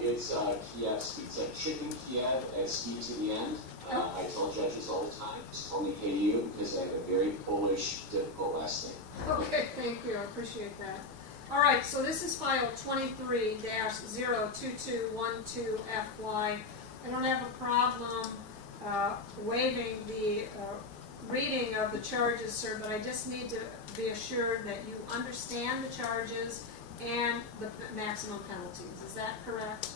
It's Kievsky. It's like chicken Kiev, S-E to the end. I tell judges all the time, just call me KU because I have a very Polish, difficult last name. Okay, thank you. I appreciate that. All right, so this is file 23-02212FY. I don't have a problem waiving the reading of the charges, sir, but I just need to be assured that you understand the charges and the maximum penalties. Is that correct?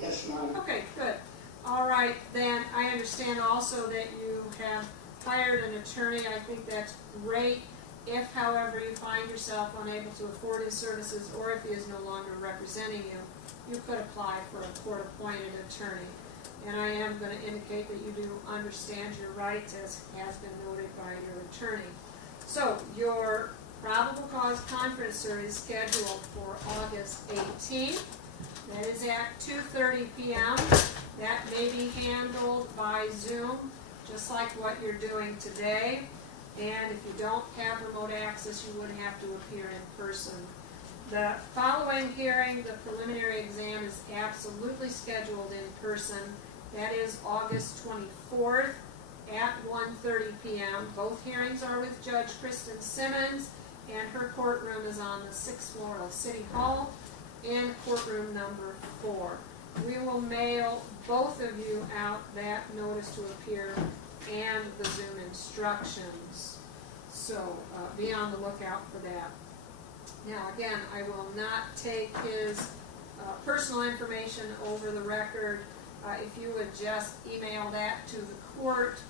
Yes, Your Honor. Okay, good. All right, then I understand also that you have hired an attorney. I think that's great. If, however, you find yourself unable to afford his services or if he is no longer representing you, you could apply for a court-appointed attorney. And I am going to indicate that you do understand your rights, as has been noted by your attorney. So your probable cause conference, sir, is scheduled for August 18th. That is at 2:30 p.m. That may be handled by Zoom, just like what you're doing today. And if you don't have remote access, you would have to appear in person. The following hearing, the preliminary exam, is absolutely scheduled in person. That is August 24th at 1:30 p.m. Both hearings are with Judge Kristen Simmons, and her courtroom is on the 6th floor of City Hall in courtroom number 4. We will mail both of you out that notice to appear and the Zoom instructions. So be on the lookout for that. Now again, I will not take his personal information over the record. If you would just email that to the court,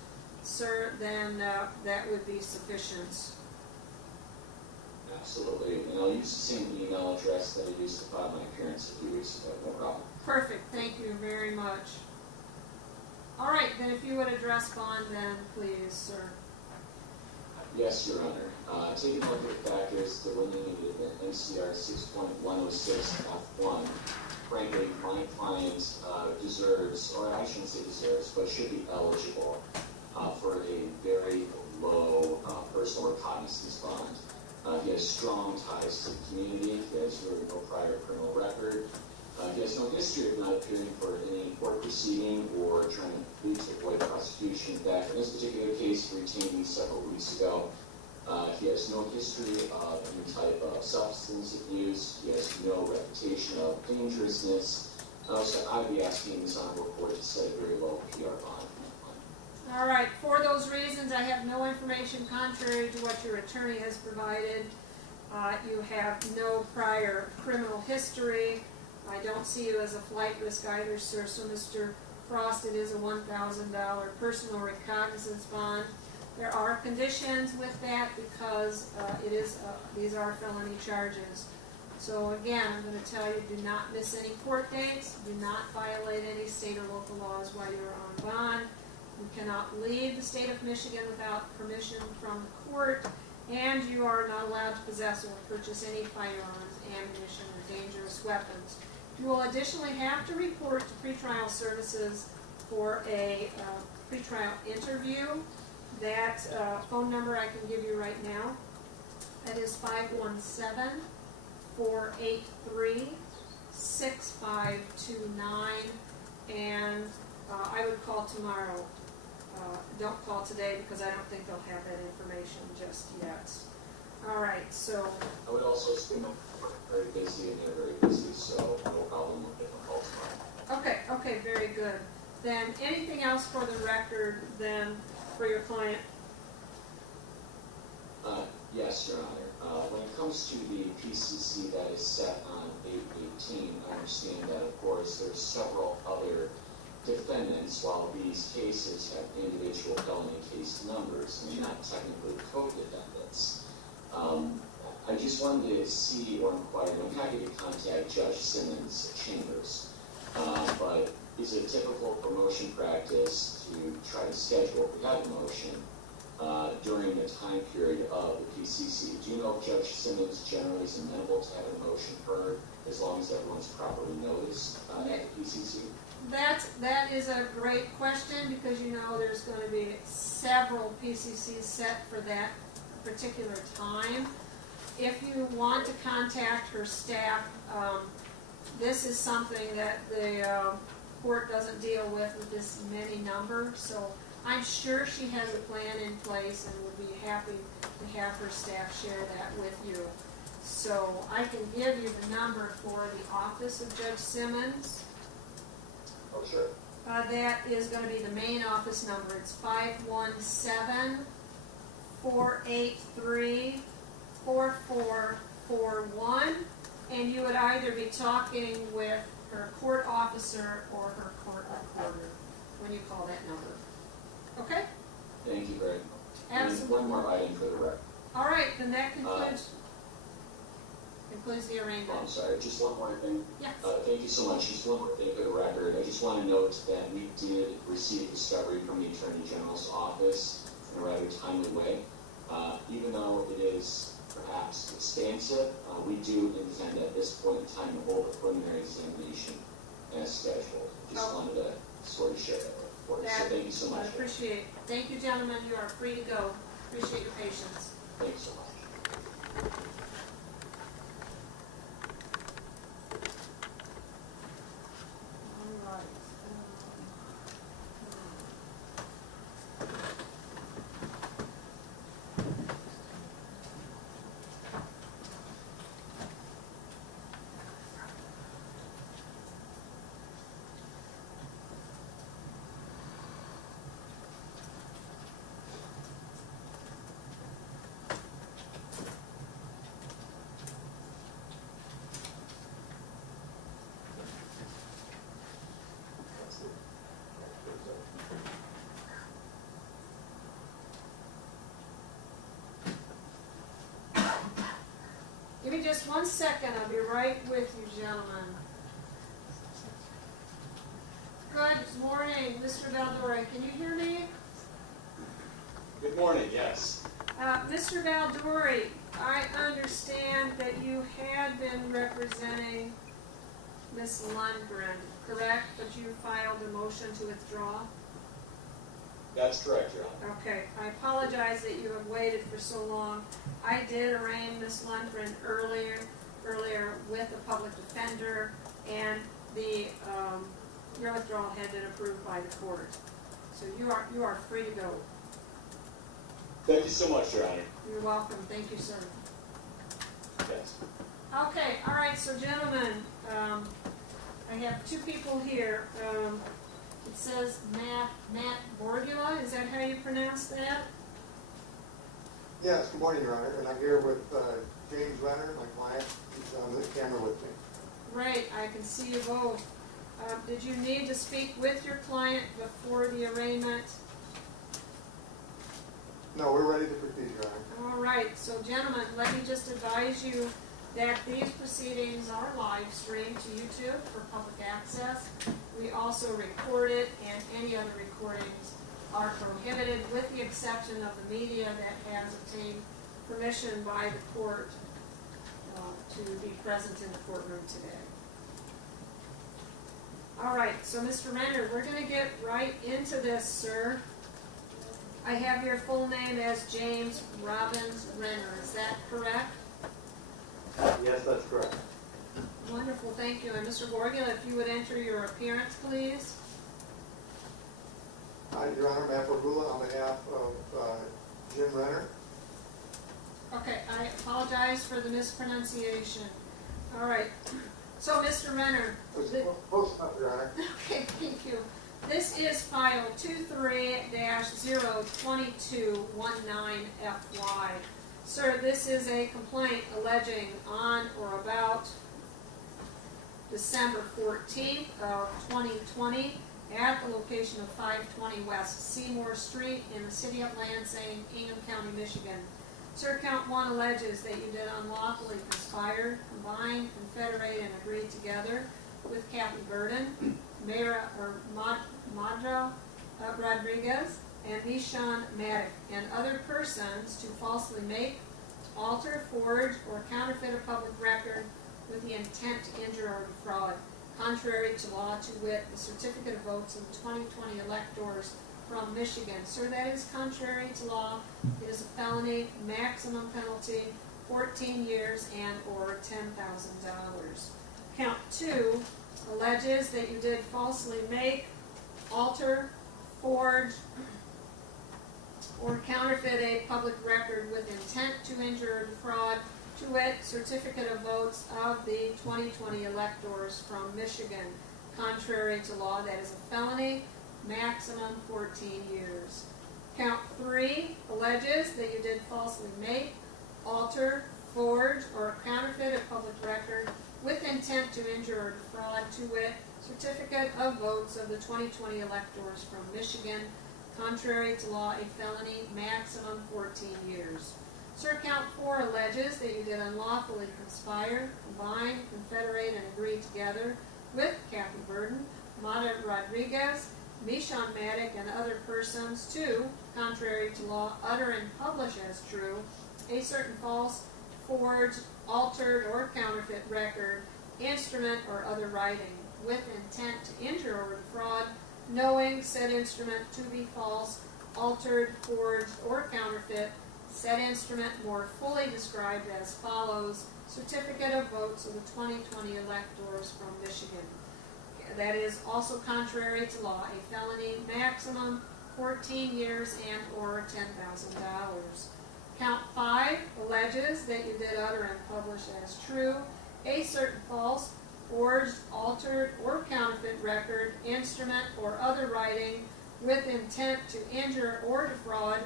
sir, then that would be sufficient. Absolutely. And I'll use the same email address that I used to file my appearance a few weeks ago. No problem. Perfect. Thank you very much. All right, then if you would address bond then, please, sir. Yes, Your Honor. Taking a look at the factors delineated in MCR 6.106F1, frankly, my client deserves, or I shouldn't say deserves, but should be eligible for a very low personal recognizance bond. He has strong ties to the community. He has really no prior criminal record. He has no history of not appearing for any court proceeding or trying to plead to avoid prosecution. In fact, in this particular case, he retained me several weeks ago. He has no history of any type of substance abuse. He has no reputation of dangerousness. So I would be asking this honorable court to set a very low PR bond. All right, for those reasons, I have no information contrary to what your attorney has provided. You have no prior criminal history. I don't see you as a flight risk either, sir. So, Mr. Frost, it is a $1,000 personal recognizance bond. There are conditions with that because these are felony charges. So again, I'm going to tell you, do not miss any court dates. Do not violate any state or local laws while you're on bond. You cannot leave the state of Michigan without permission from the court, and you are not allowed to possess or purchase any firearms, ammunition, or dangerous weapons. You will additionally have to report to pretrial services for a pretrial interview. That phone number I can give you right now. That is 517-483-6529, and I would call tomorrow. Don't call today because I don't think they'll have that information just yet. All right, so. I would also assume we're very busy and they're very busy, so no problem with different calls tomorrow. Okay, very good. Then anything else for the record then for your client? Yes, Your Honor. When it comes to the PCC that is set on 8/18, I understand that, of course, there's several other defendants, while these cases have individual felony case numbers and not technically co-defendants. I just wanted to see or inquire, I'm happy to contact Judge Simmons' chambers, but is it typical promotion practice to try to schedule without a motion during the time period of the PCC? Do you know if Judge Simmons generally is amenable to having a motion heard as long as everyone's properly noticed at the PCC? That is a great question, because you know there's going to be several PCCs set for that particular time. If you want to contact her staff, this is something that the court doesn't deal with this many number, so I'm sure she has a plan in place and would be happy to have her staff share that with you. So I can give you the number for the office of Judge Simmons. Oh, sure. That is going to be the main office number. It's 517-483-4441, and you would either be talking with her court officer or her court recorder when you call that number. Okay? Thank you very much. Absolutely. And one more item for the record. All right, then that concludes the arraignment. I'm sorry, just one more thing. Yes. Thank you so much. Just one more thing for the record. I just want to note that we did receive discovery from the Attorney General's office in a rather timely way. Even though it is perhaps expansive, we do intend at this point in time to hold a preliminary examination as scheduled. Just wanted to sort of share that report. So thank you so much. I appreciate it. Thank you, gentlemen. You are free to go. Appreciate your patience. Thank you so much. All right. Give me just 1 second. I'll be right with you, gentlemen. Good morning, Mr. Valdore. Can you hear me? Good morning, yes. Mr. Valdore, I understand that you had been representing Miss Lundgren, correct? But you filed a motion to withdraw? That's correct, Your Honor. Okay, I apologize that you have waited for so long. I did arraign Miss Lundgren earlier with the public defender, and your withdrawal had been approved by the court. So you are free to go. Thank you so much, Your Honor. You're welcome. Thank you, sir. Yes. Okay, all right, so gentlemen, I have two people here. It says Matt Borgula, is that how you pronounce that? Yes, good morning, Your Honor, and I'm here with James Renner, my client. He's on the camera with me. Great, I can see you both. Did you need to speak with your client before the arraignment? No, we're ready to proceed, Your Honor. All right, so gentlemen, let me just advise you that these proceedings are live streamed to YouTube for public access. We also record it, and any other recordings are prohibited with the exception of the media that has obtained permission by the court to be present in the courtroom today. All right, so Mr. Renner, we're going to get right into this, sir. I have your full name as James Robbins Renner. Is that correct? Yes, that's correct. Wonderful, thank you. And Mr. Borgula, if you would enter your appearance, please. Your Honor, Matt Borgula on behalf of Jim Renner. Okay, I apologize for the mispronunciation. All right. So, Mr. Renner. Close enough, Your Honor. Okay, thank you. This is file 23-02219FY. Sir, this is a complaint alleging on or about December 14th of 2020 at the location of 520 West Seymour Street in the city of Lansing, Ingham County, Michigan. Sir, count one alleges that you did unlawfully conspire, combine, confederate, and agree together with Kathy Berden, Mayra Madra Rodriguez, and Michele and other persons to falsely make, alter, forge, or counterfeit a public record with the intent to injure or defraud, contrary to law, to wit, the certificate of votes of the 2020 electors from Michigan. Sir, that is contrary to law. It is a felony, maximum penalty, 14 years and or $10,000. Count 2 alleges that you did falsely make, alter, forge, or counterfeit a public record with intent to injure or defraud, to wit, certificate of votes of the 2020 electors from Michigan. Contrary to law, that is a felony, maximum 14 years. Count 3 alleges that you did falsely make, alter, forge, or counterfeit a public record with intent to injure or defraud, to wit, certificate of votes of the 2020 electors from Michigan. Contrary to law, a felony, maximum 14 years. Sir, count 4 alleges that you did unlawfully conspire, combine, confederate, and agree together with Kathy Berden, Mada Rodriguez, Michele and other persons to, contrary to law, utter and publish as true a certain false, forged, altered, or counterfeit record, instrument, or other writing with intent to injure or defraud, knowing said instrument to be false, altered, forged, or counterfeit, said instrument more fully described as follows: certificate of votes of the 2020 electors from Michigan. That is also contrary to law, a felony, maximum 14 years and or $10,000. Count 5 alleges that you did utter and publish as true a certain false, forged, altered, or counterfeit record, instrument, or other writing with intent to injure or defraud,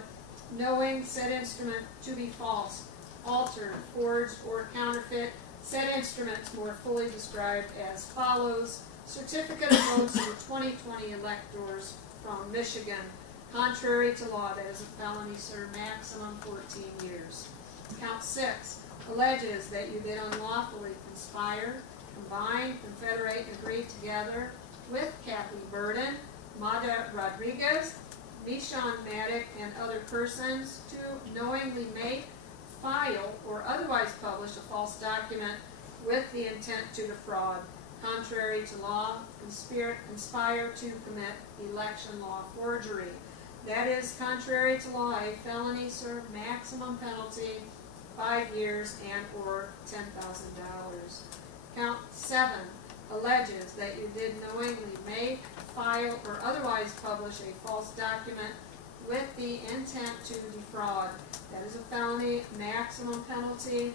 knowing said instrument to be false, altered, forged, or counterfeit, said instruments more fully described as follows: certificate of votes of the 2020 electors from Michigan. Contrary to law, that is a felony, sir, maximum 14 years. Count 6 alleges that you did unlawfully conspire, combine, confederate, and agree together with Kathy Berden, Mada Rodriguez, Michele and other persons to knowingly make, file, or otherwise publish a false document with the intent to defraud. Contrary to law, conspire to commit election law forgery. That is contrary to law, a felony, sir, maximum penalty 5 years and or $10,000. Count 7 alleges that you did knowingly make, file, or otherwise publish a false document with the intent to defraud. That is a felony, maximum penalty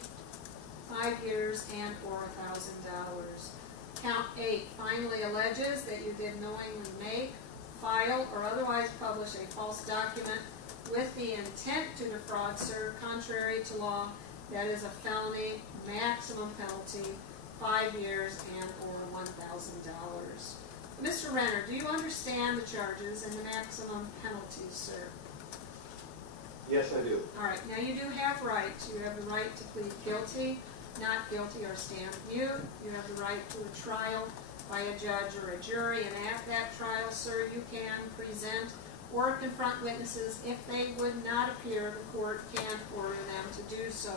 5 years and or $1,000. Count 8 finally alleges that you did knowingly make, file, or otherwise publish a false document with the intent to defraud, sir, contrary to law. That is a felony, maximum penalty 5 years and or $1,000. Mr. Renner, do you understand the charges and the maximum penalties, sir? Yes, I do. All right, now you do have rights. You have the right to plead guilty, not guilty, or stand mute. You have the right to a trial by a judge or a jury, and at that trial, sir, you can present or confront witnesses. If they would not appear, the court can order them to do so.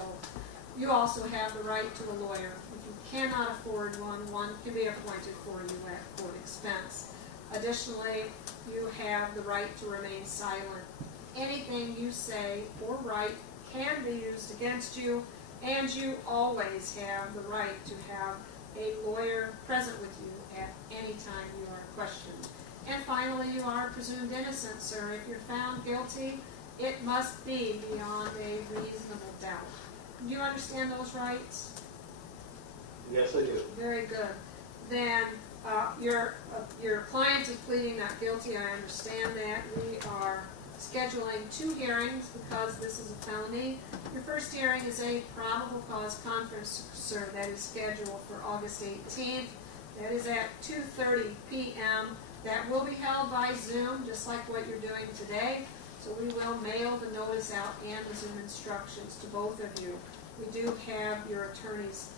You also have the right to a lawyer. If you cannot afford one can be appointed for you at court expense. Additionally, you have the right to remain silent. Anything you say or write can be used against you, and you always have the right to have a lawyer present with you at any time you are questioned. And finally, you are presumed innocent, sir. If you're found guilty, it must be beyond a reasonable doubt. Do you understand those rights? Yes, I do. Very good. Then your client is pleading not guilty. I understand that. We are scheduling 2 hearings because this is a felony. Your first hearing is a probable cause conference, sir, that is scheduled for August 18th. That is at 2:30 p.m. That will be held by Zoom, just like what you're doing today. So we will mail the notice out and the Zoom instructions to both of you. We do have your attorney's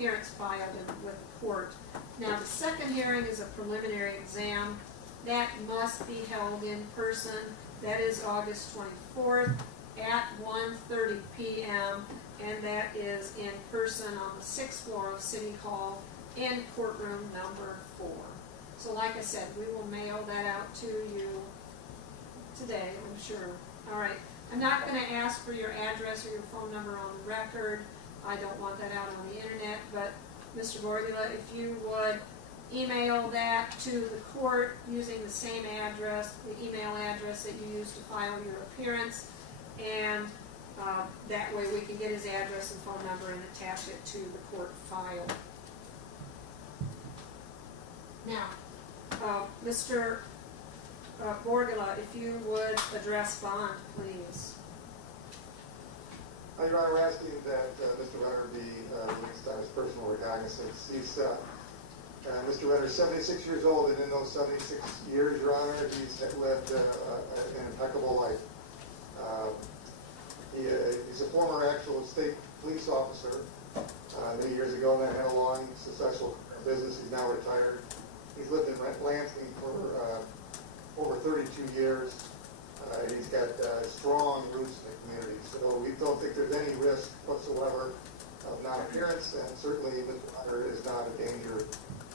appearance filed with the court. Now, the second hearing is a preliminary exam. That must be held in person. That is August 24th at 1:30 p.m. and that is in person on the 6th floor of City Hall in courtroom number 4. So like I said, we will mail that out to you today, I'm sure. All right. I'm not going to ask for your address or your phone number on the record. I don't want that out on the internet, but Mr. Borgula, if you would email that to the court using the same address, the email address that you used to file your appearance, and that way we can get his address and phone number and attach it to the court file. Now, Mr. Borgula, if you would address bond, please. Your Honor, we're asking that Mr. Renner be released on his personal recognizance. Mr. Renner is 76 years old, and in those 76 years, Your Honor, he's lived an impeccable life. He's a former actual state police officer many years ago, and then had a long, successful business. He's now retired. He's lived in Lansing for over 32 years. He's got strong roots in the community, so we don't think there's any risk whatsoever of non-appearance, and certainly Mr. Renner is not a danger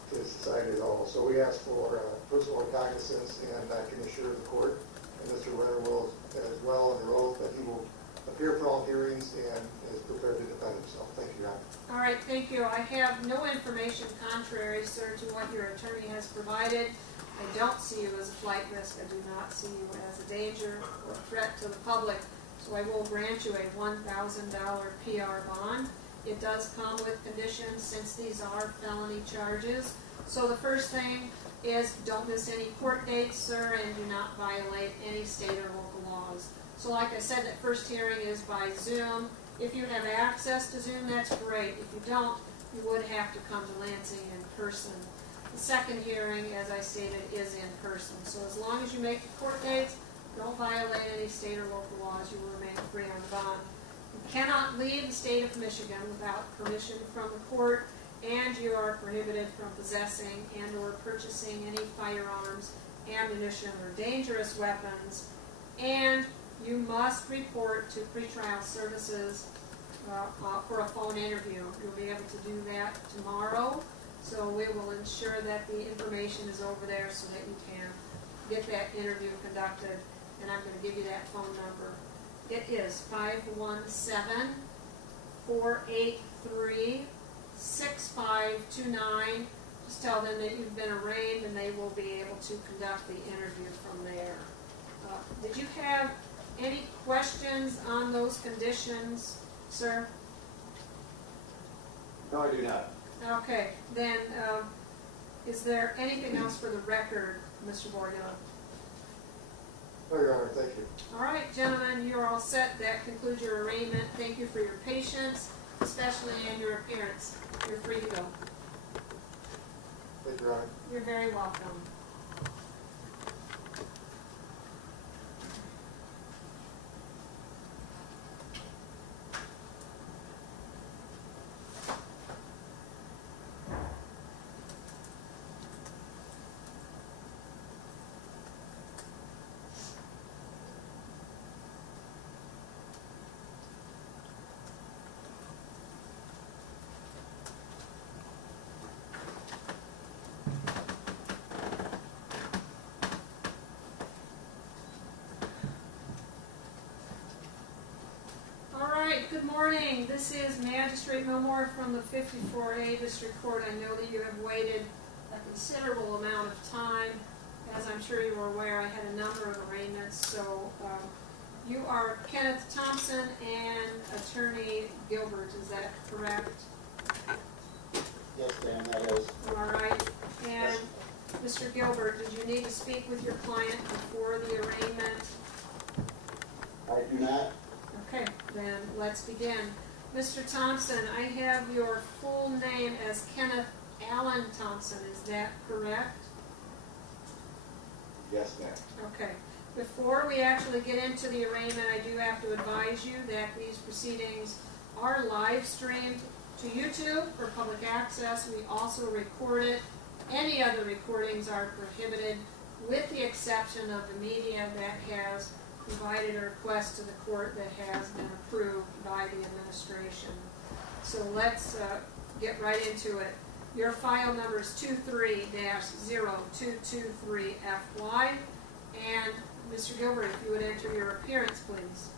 to society at all. So we ask for personal recognizance, and I can assure the court, and Mr. Renner will as well under oath, that he will appear for all hearings and is prepared to defend himself. Thank you, Your Honor. All right, thank you. I have no information contrary, sir, to what your attorney has provided. I don't see you as a flight risk. I do not see you as a danger or threat to the public. So I will grant you a $1,000 PR bond. It does come with conditions since these are felony charges. So the first thing is don't miss any court dates, sir, and do not violate any state or local laws. So like I said, that first hearing is by Zoom. If you have access to Zoom, that's great. If you don't, you would have to come to Lansing in person. The second hearing, as I stated, is in person. So as long as you make the court dates, don't violate any state or local laws, you will remain free on bond. You cannot leave the state of Michigan without permission from the court, and you are prohibited from possessing and or purchasing any firearms, ammunition, or dangerous weapons, and you must report to pretrial services for a phone interview. You'll be able to do that tomorrow. So we will ensure that the information is over there so that you can get that interview conducted. And I'm going to give you that phone number. It is 517-483-6529. Just tell them that you've been arraigned and they will be able to conduct the interview from there. Did you have any questions on those conditions, sir? No, I do not. Okay, then is there anything else for the record, Mr. Borgula? No, Your Honor, thank you. All right, gentlemen, you're all set. That concludes your arraignment. Thank you for your patience, especially in your appearance. You're free to go. Thank you, Your Honor. You're very welcome. Good morning. This is Magistrate Milmore from the 54A District Court. I know that you have waited a considerable amount of time. As I'm sure you are aware, I had a number of arraignments. So you are Kenneth Thompson and Attorney Gilbert, is that correct? Yes, ma'am, that is. All right. And Mr. Gilbert, did you need to speak with your client before the arraignment? I do not. Okay, then let's begin. Mr. Thompson, I have your full name as Kenneth Allen Thompson. Is that correct? Yes, ma'am. Okay. Before we actually get into the arraignment, I do have to advise you that these proceedings are live streamed to YouTube for public access. We also record it. Any other recordings are prohibited, with the exception of the media that has provided a request to the court that has been approved by the administration. So let's get right into it. Your file number is 23-0223FY. And Mr. Gilbert, if you would enter your appearance, please.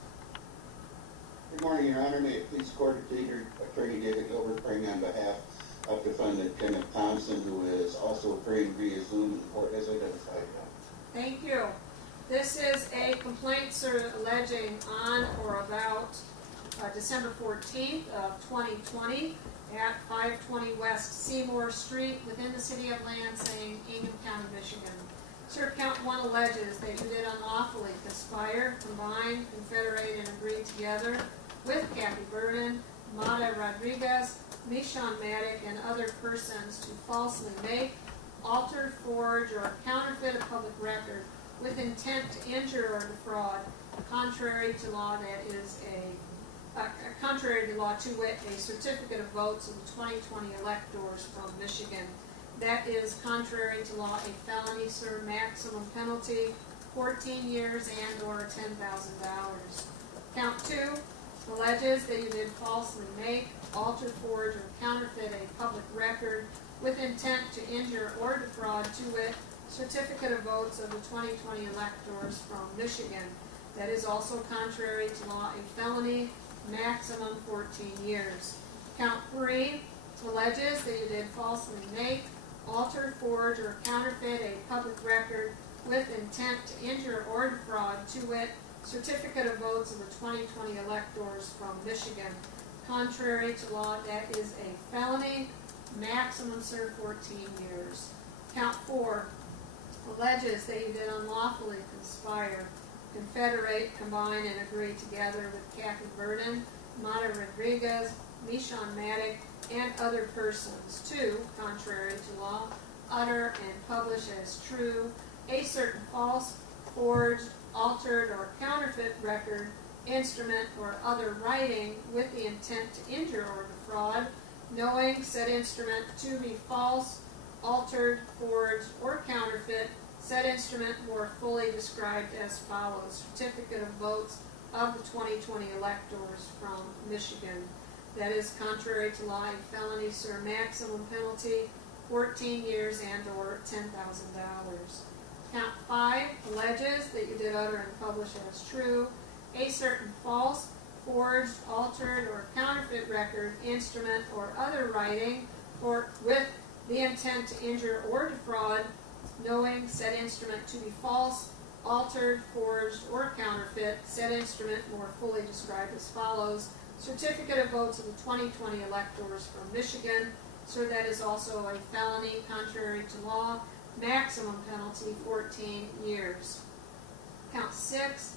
Good morning, Your Honor. May it please the court, Attorney David Gilbert, appearing on behalf of Defendant Kenneth Thompson, who is also appearing via Zoom, and the court has identified him. Thank you. This is a complaint, sir, alleging on or about December 14th of 2020 at 520 West Seymour Street within the city of Lansing, Ingham County, Michigan. Sir, count one alleges that you did unlawfully conspire, combine, confederate, and agree together with Kathy Berden, Mayra Rodriguez, Michele, and other persons to falsely make, alter, forge, or counterfeit a public record with intent to injure or defraud, contrary to law, that is contrary to law, to wit, a certificate of votes of the 2020 electors from Michigan. That is contrary to law, a felony, sir, maximum penalty, 14 years and or $10,000. Count two alleges that you did falsely make, alter, forge, or counterfeit a public record with intent to injure or defraud, to wit, certificate of votes of the 2020 electors from Michigan. That is also contrary to law, a felony, maximum 14 years. Count three alleges that you did falsely make, alter, forge, or counterfeit a public record with intent to injure or defraud, to wit, certificate of votes of the 2020 electors from Michigan. Contrary to law, that is a felony, maximum, sir, 14 years. Count four alleges that you did unlawfully conspire, confederate, combine, and agree together with Kathy Berden, Mayra Rodriguez, Michele, and other persons to, contrary to law, utter and publish as true a certain false, forged, altered, or counterfeit record, instrument, or other writing with the intent to injure or defraud, knowing said instrument to be false, altered, forged, or counterfeit, said instrument more fully described as follows: certificate of votes of the 2020 electors from Michigan. That is contrary to law, a felony, sir, maximum penalty, 14 years and or $10,000. Count five alleges that you did utter and publish as true a certain false, forged, altered, or counterfeit record, instrument, or other writing, or with the intent to injure or defraud, knowing said instrument to be false, altered, forged, or counterfeit, said instrument more fully described as follows: certificate of votes of the 2020 electors from Michigan. So that is also a felony, contrary to law, maximum penalty 14 years. Count six.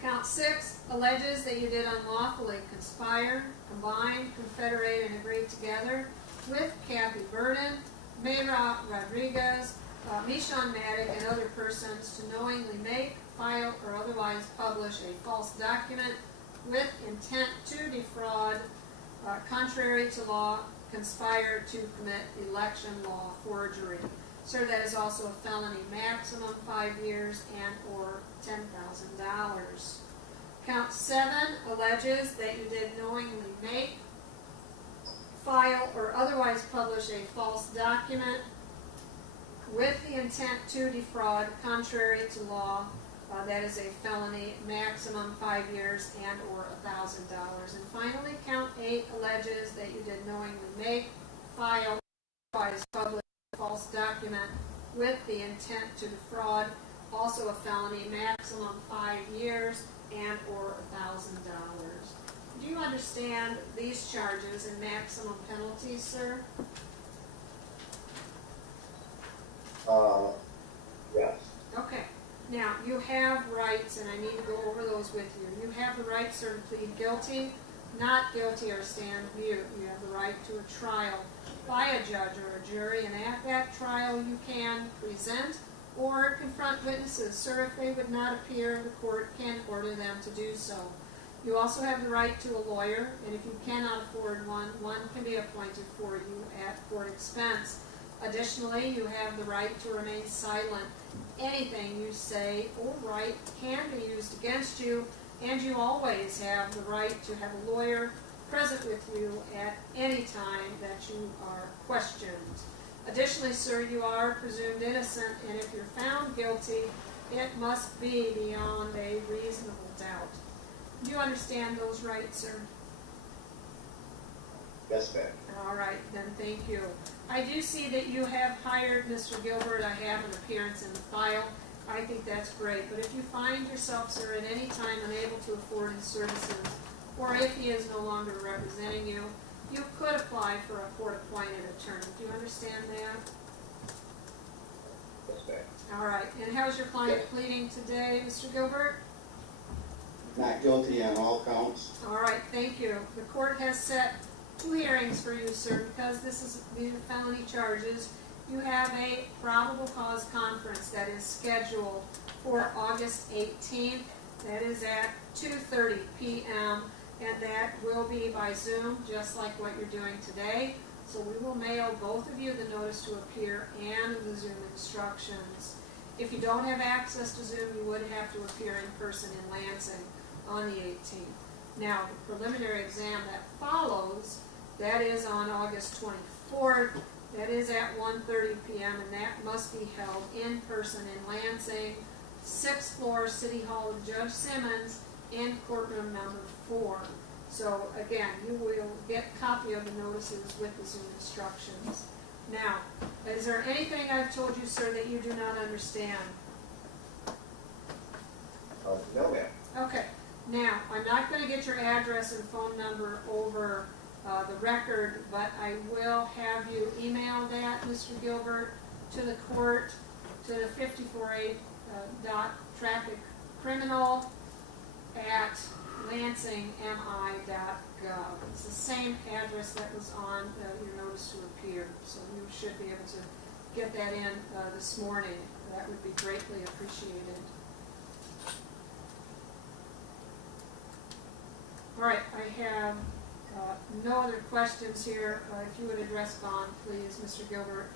Count six alleges that you did unlawfully conspire, combine, confederate, and agree together with Kathy Berden, Mayra Rodriguez, Michele, and other persons to knowingly make, file, or otherwise publish a false document with intent to defraud, contrary to law, conspire to commit election law forgery. Sir, that is also a felony, maximum 5 years and or $10,000. Count seven alleges that you did knowingly make, file, or otherwise publish a false document with the intent to defraud, contrary to law. That is a felony, maximum 5 years and or $1,000. And finally, count eight alleges that you did knowingly make, file, or otherwise publish a false document with the intent to defraud, also a felony, maximum 5 years and or $1,000. Do you understand these charges and maximum penalties, sir? Yes. Okay. Now, you have rights, and I need to go over those with you. You have the right, sir, to plead guilty, not guilty, or stand mute. You have the right to a trial by a judge or a jury, and at that trial you can present or confront witnesses. Sir, if they would not appear, the court can order them to do so. You also have the right to a lawyer, and if you cannot afford one, one can be appointed for you at court expense. Additionally, you have the right to remain silent. Anything you say or write can be used against you, and you always have the right to have a lawyer present with you at any time that you are questioned. Additionally, sir, you are presumed innocent, and if you're found guilty, it must be beyond a reasonable doubt. Do you understand those rights, sir? Yes, ma'am. All right, then thank you. I do see that you have hired Mr. Gilbert. I have an appearance in the file. I think that's great. But if you find yourself, sir, at any time unable to afford his services, or if he is no longer representing you, you could apply for a court-appointed attorney. Do you understand that? Yes, ma'am. All right. And how's your client pleading today, Mr. Gilbert? Not guilty on all counts. All right, thank you. The court has set 2 hearings for you, sir, because these are felony charges. You have a probable cause conference that is scheduled for August 18th. That is at 2:30 p.m., and that will be by Zoom, just like what you're doing today. So we will mail both of you the notice to appear and the Zoom instructions. If you don't have access to Zoom, you would have to appear in person in Lansing on the 18th. Now, the preliminary exam that follows, that is on August 24th. That is at 1:30 p.m. and that must be held in person in Lansing, 6th floor, City Hall of Judge Simmons, in courtroom number 4. So again, you will get a copy of the notices with the Zoom instructions. Now, is there anything I've told you, sir, that you do not understand? No, ma'am. Okay. Now, I'm not going to get your address and phone number over the record, but I will have you email that, Mr. Gilbert, to the court, to the 548 traffic criminal at lansingmi.gov. It's the same address that was on your notice to appear, so you should be able to get that in this morning. That would be greatly appreciated. All right, I have no other questions here. If you would address bond, please, Mr. Gilbert.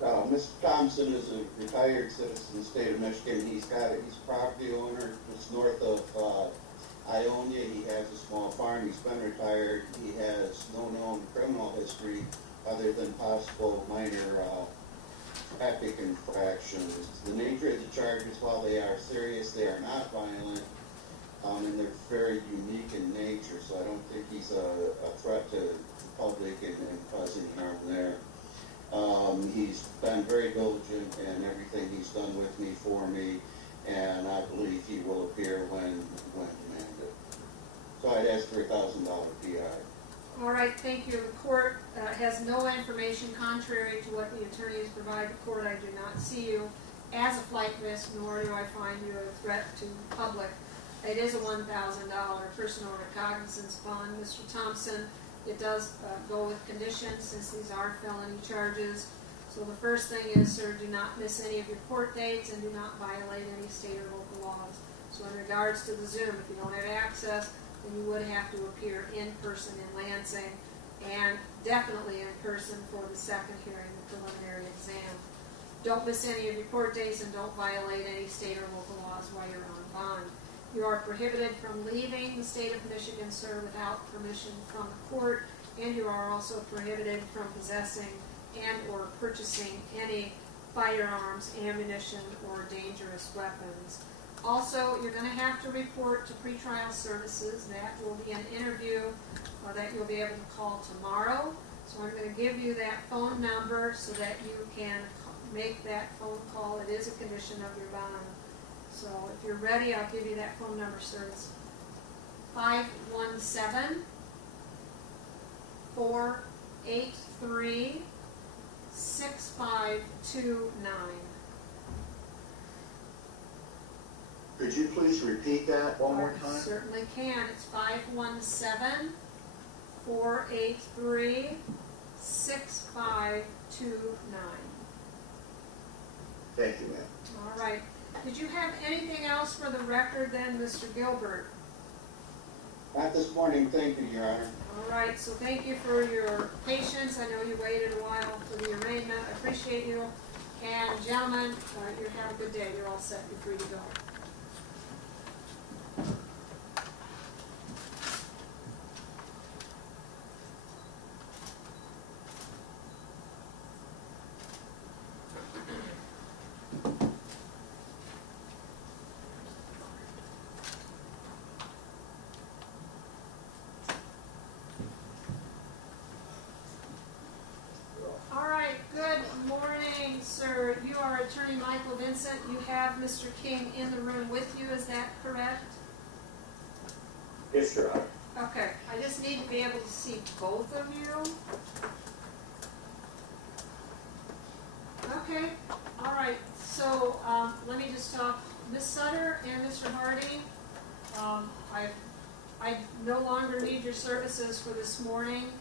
Mr. Thompson is a retired citizen of the state of Michigan. He's a property owner just north of Ionia. He has a small farm. He's been retired. He has no known criminal history other than possible minor traffic infractions. The nature of the charges, while they are serious, they are not violent. And they're very unique in nature, so I don't think he's a threat to the public and cause any harm there. He's been very diligent in everything he's done with me, for me, and I believe he will appear when demanded. So I'd ask for a $1,000 PI. All right, thank you. The court has no information contrary to what the attorneys provide the court. I do not see you as a flight risk, nor do I find you a threat to the public. It is a $1,000 personal recognizance bond, Mr. Thompson. It does go with conditions, since these are felony charges. So the first thing is, sir, do not miss any of your court dates and do not violate any state or local laws. So in regards to the Zoom, if you don't have access, then you would have to appear in person in Lansing, and definitely in person for the second hearing, the preliminary exam. Don't miss any of your court dates and don't violate any state or local laws while you're on bond. You are prohibited from leaving the state of Michigan, sir, without permission from the court, and you are also prohibited from possessing and or purchasing any firearms, ammunition, or dangerous weapons. Also, you're going to have to report to pretrial services. That will be an interview that you'll be able to call tomorrow. So I'm going to give you that phone number so that you can make that phone call. It is a condition of your bond. So if you're ready, I'll give you that phone number, sir. It's 517-483-6529. Could you please repeat that one more time? I certainly can. It's 517-483-6529. Thank you, ma'am. All right. Did you have anything else for the record then, Mr. Gilbert? Not this morning, thank you, Your Honor. All right, so thank you for your patience. I know you waited a while for the arraignment. I appreciate you. And gentlemen, you have a good day. You're all set. You're free to go. All right, good morning, sir. You are Attorney Michael Vincent. You have Mr. King in the room with you, is that correct? Yes, Your Honor. Okay, I just need to be able to see both of you. Okay, all right, so let me just talk, Ms. Sutter and Mr. Harding, I no longer need your services for this morning.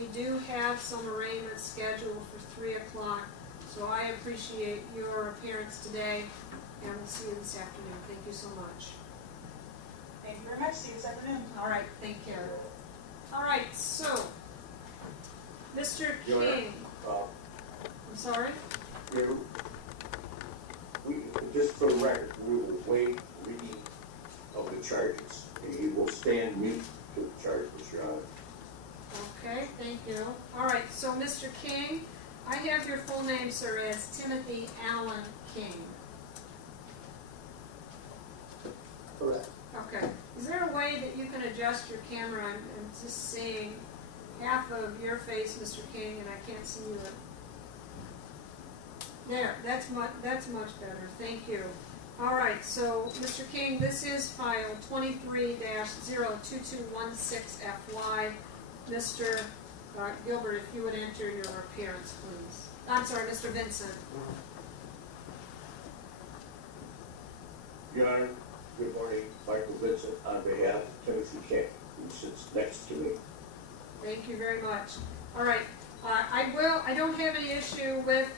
We do have some arraignments scheduled for 3 o'clock, so I appreciate your appearance today, and we'll see you this afternoon. Thank you so much. Thank you very much. See you this afternoon. All right, take care. All right, so, Mr. Your Honor, King, I'm sorry? We, just for the record, we will waive reading of the charges, and you will stand mute to the charges, Your Honor. Okay, thank you. All right, so Mr. King, I have your full name, sir, as Timothy Allen King. Correct. Okay. Is there a way that you can adjust your camera? I'm just seeing half of your face, Mr. King, and I can't see you. There, that's much better. Thank you. All right, so Mr. King, this is file 23-02216FY. Mr. Gilbert, if you would enter your appearance, please. I'm sorry, Mr. Vincent. Your Honor, good morning. Michael Vincent on behalf of Timothy King, who sits next to me. Thank you very much. All right, I don't have any issue with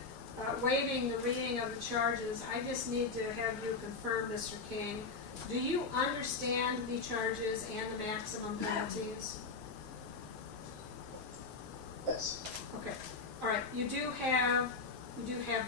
waiving the reading of the charges. I just need to have you confirm, Mr. King. Do you understand the charges and the maximum penalties? Yes. Okay. All right. You do have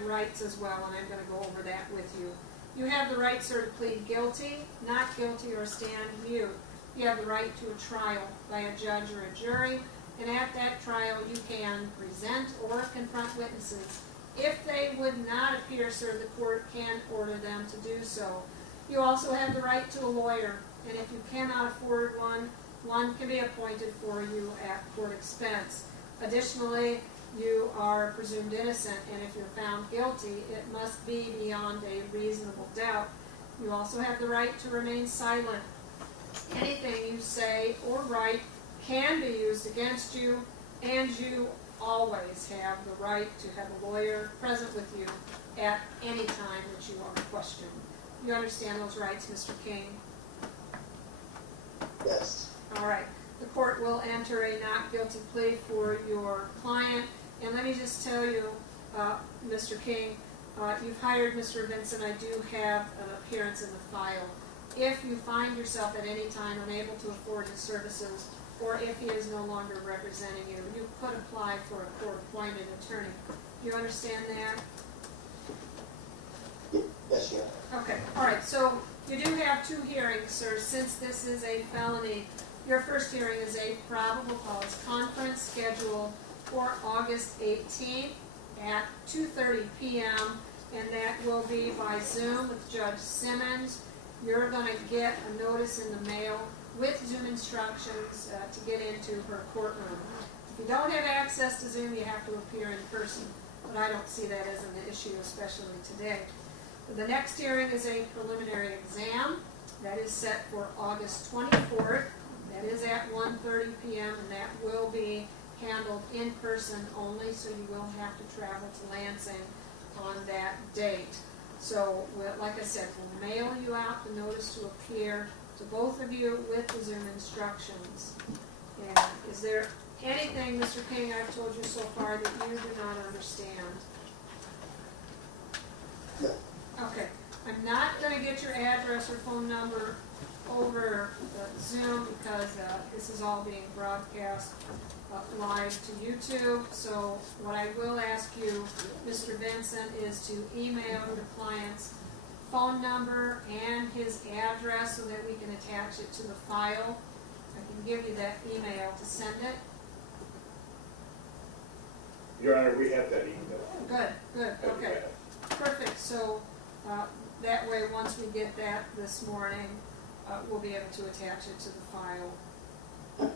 rights as well, and I'm going to go over that with you. You have the right, sir, to plead guilty, not guilty, or stand mute. You have the right to a trial by a judge or a jury, and at that trial you can present or confront witnesses. If they would not appear, sir, the court can order them to do so. You also have the right to a lawyer, and if you cannot afford one can be appointed for you at court expense. Additionally, you are presumed innocent, and if you're found guilty, it must be beyond a reasonable doubt. You also have the right to remain silent. Anything you say or write can be used against you, and you always have the right to have a lawyer present with you at any time that you are questioned. You understand those rights, Mr. King? Yes. All right. The court will enter a not guilty plea for your client. And let me just tell you, Mr. King, you've hired Mr. Vincent. I do have an appearance in the file. If you find yourself at any time unable to afford his services, or if he is no longer representing you, you could apply for a court-appointed attorney. Do you understand that? Yes, Your Honor. Okay, all right, so you do have 2 hearings, sir. Since this is a felony, your first hearing is a probable cause conference scheduled for August 18th at 2:30 p.m., and that will be by Zoom with Judge Simmons. You're going to get a notice in the mail with Zoom instructions to get into her courtroom. If you don't have access to Zoom, you have to appear in person, but I don't see that as an issue, especially today. The next hearing is a preliminary exam. That is set for August 24th. That is at 1:30 p.m., and that will be handled in person only, so you will have to travel to Lansing on that date. So, like I said, we'll mail you out the notice to appear to both of you with the Zoom instructions. And is there anything, Mr. King, I've told you so far that you do not understand? Okay, I'm not gonna get your address or phone number over Zoom because this is all being broadcast live to YouTube. So what I will ask you, Mr. Vincent, is to email the client's phone number and his address so that we can attach it to the file. I can give you that email to send it. Your Honor, we have that email. Good, okay. Perfect, so that way, once we get that this morning, we'll be able to attach it to the file.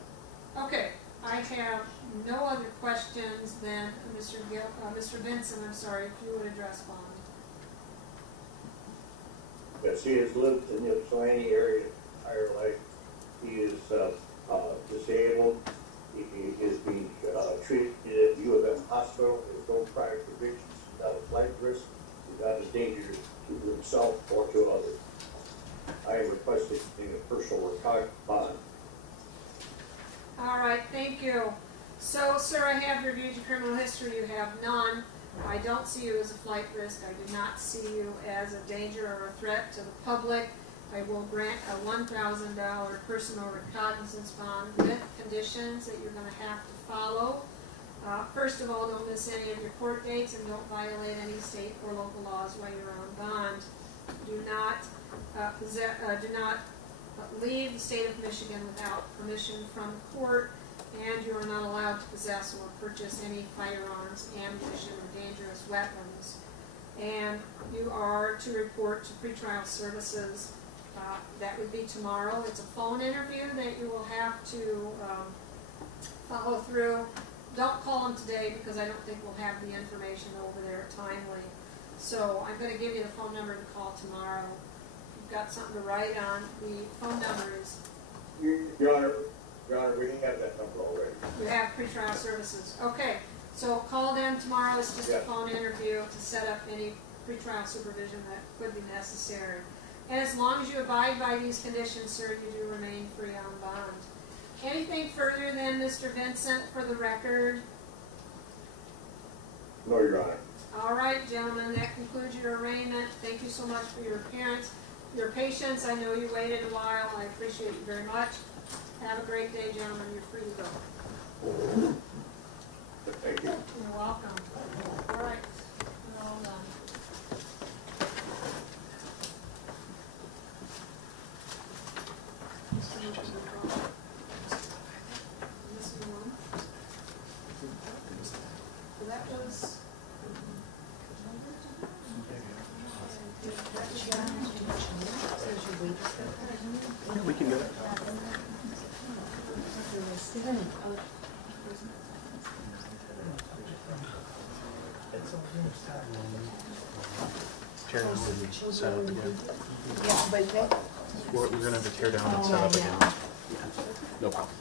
Okay, I have no other questions than Mr. Vincent, I'm sorry, if you would address Bond. Yes, he has lived in the Ypsilanti area his entire life. He is disabled. He is being treated at U of M Hospital. There's no prior convictions. He's not a flight risk. He's not a danger to himself or to others. I am requesting a personal recognizance bond. All right, thank you. So, sir, I have reviewed your criminal history. You have none. I don't see you as a flight risk. I do not see you as a danger or a threat to the public. I will grant a $1,000 personal recognizance bond with conditions that you're going to have to follow. First of all, don't miss any of your court dates and don't violate any state or local laws while you're on bond. Do not leave the state of Michigan without permission from the court, and you are not allowed to possess or purchase any firearms, ammunition, or dangerous weapons. And you are to report to pretrial services. That would be tomorrow. It's a phone interview that you will have to follow through. Don't call them today because I don't think we'll have the information over there timely. So I'm going to give you the phone number to call tomorrow. You've got something to write on. The phone number is... Your Honor, we have that number already. You have pretrial services. Okay, so call them tomorrow. It's just a phone interview to set up any pretrial supervision that could be necessary. And as long as you abide by these conditions, sir, you do remain free on bond. Anything further than Mr. Vincent for the record? No, Your Honor. All right, gentlemen, that concludes your arraignment. Thank you so much for your appearance, your patience. I know you waited a while. I appreciate you very much. Have a great day, gentlemen. You're free to go. Thank you. You're welcome. All right, we're all done. This is the one. So that was. We can go. Tear down and set up again. Yeah, but that. We're gonna have to tear down and set up again. No problem.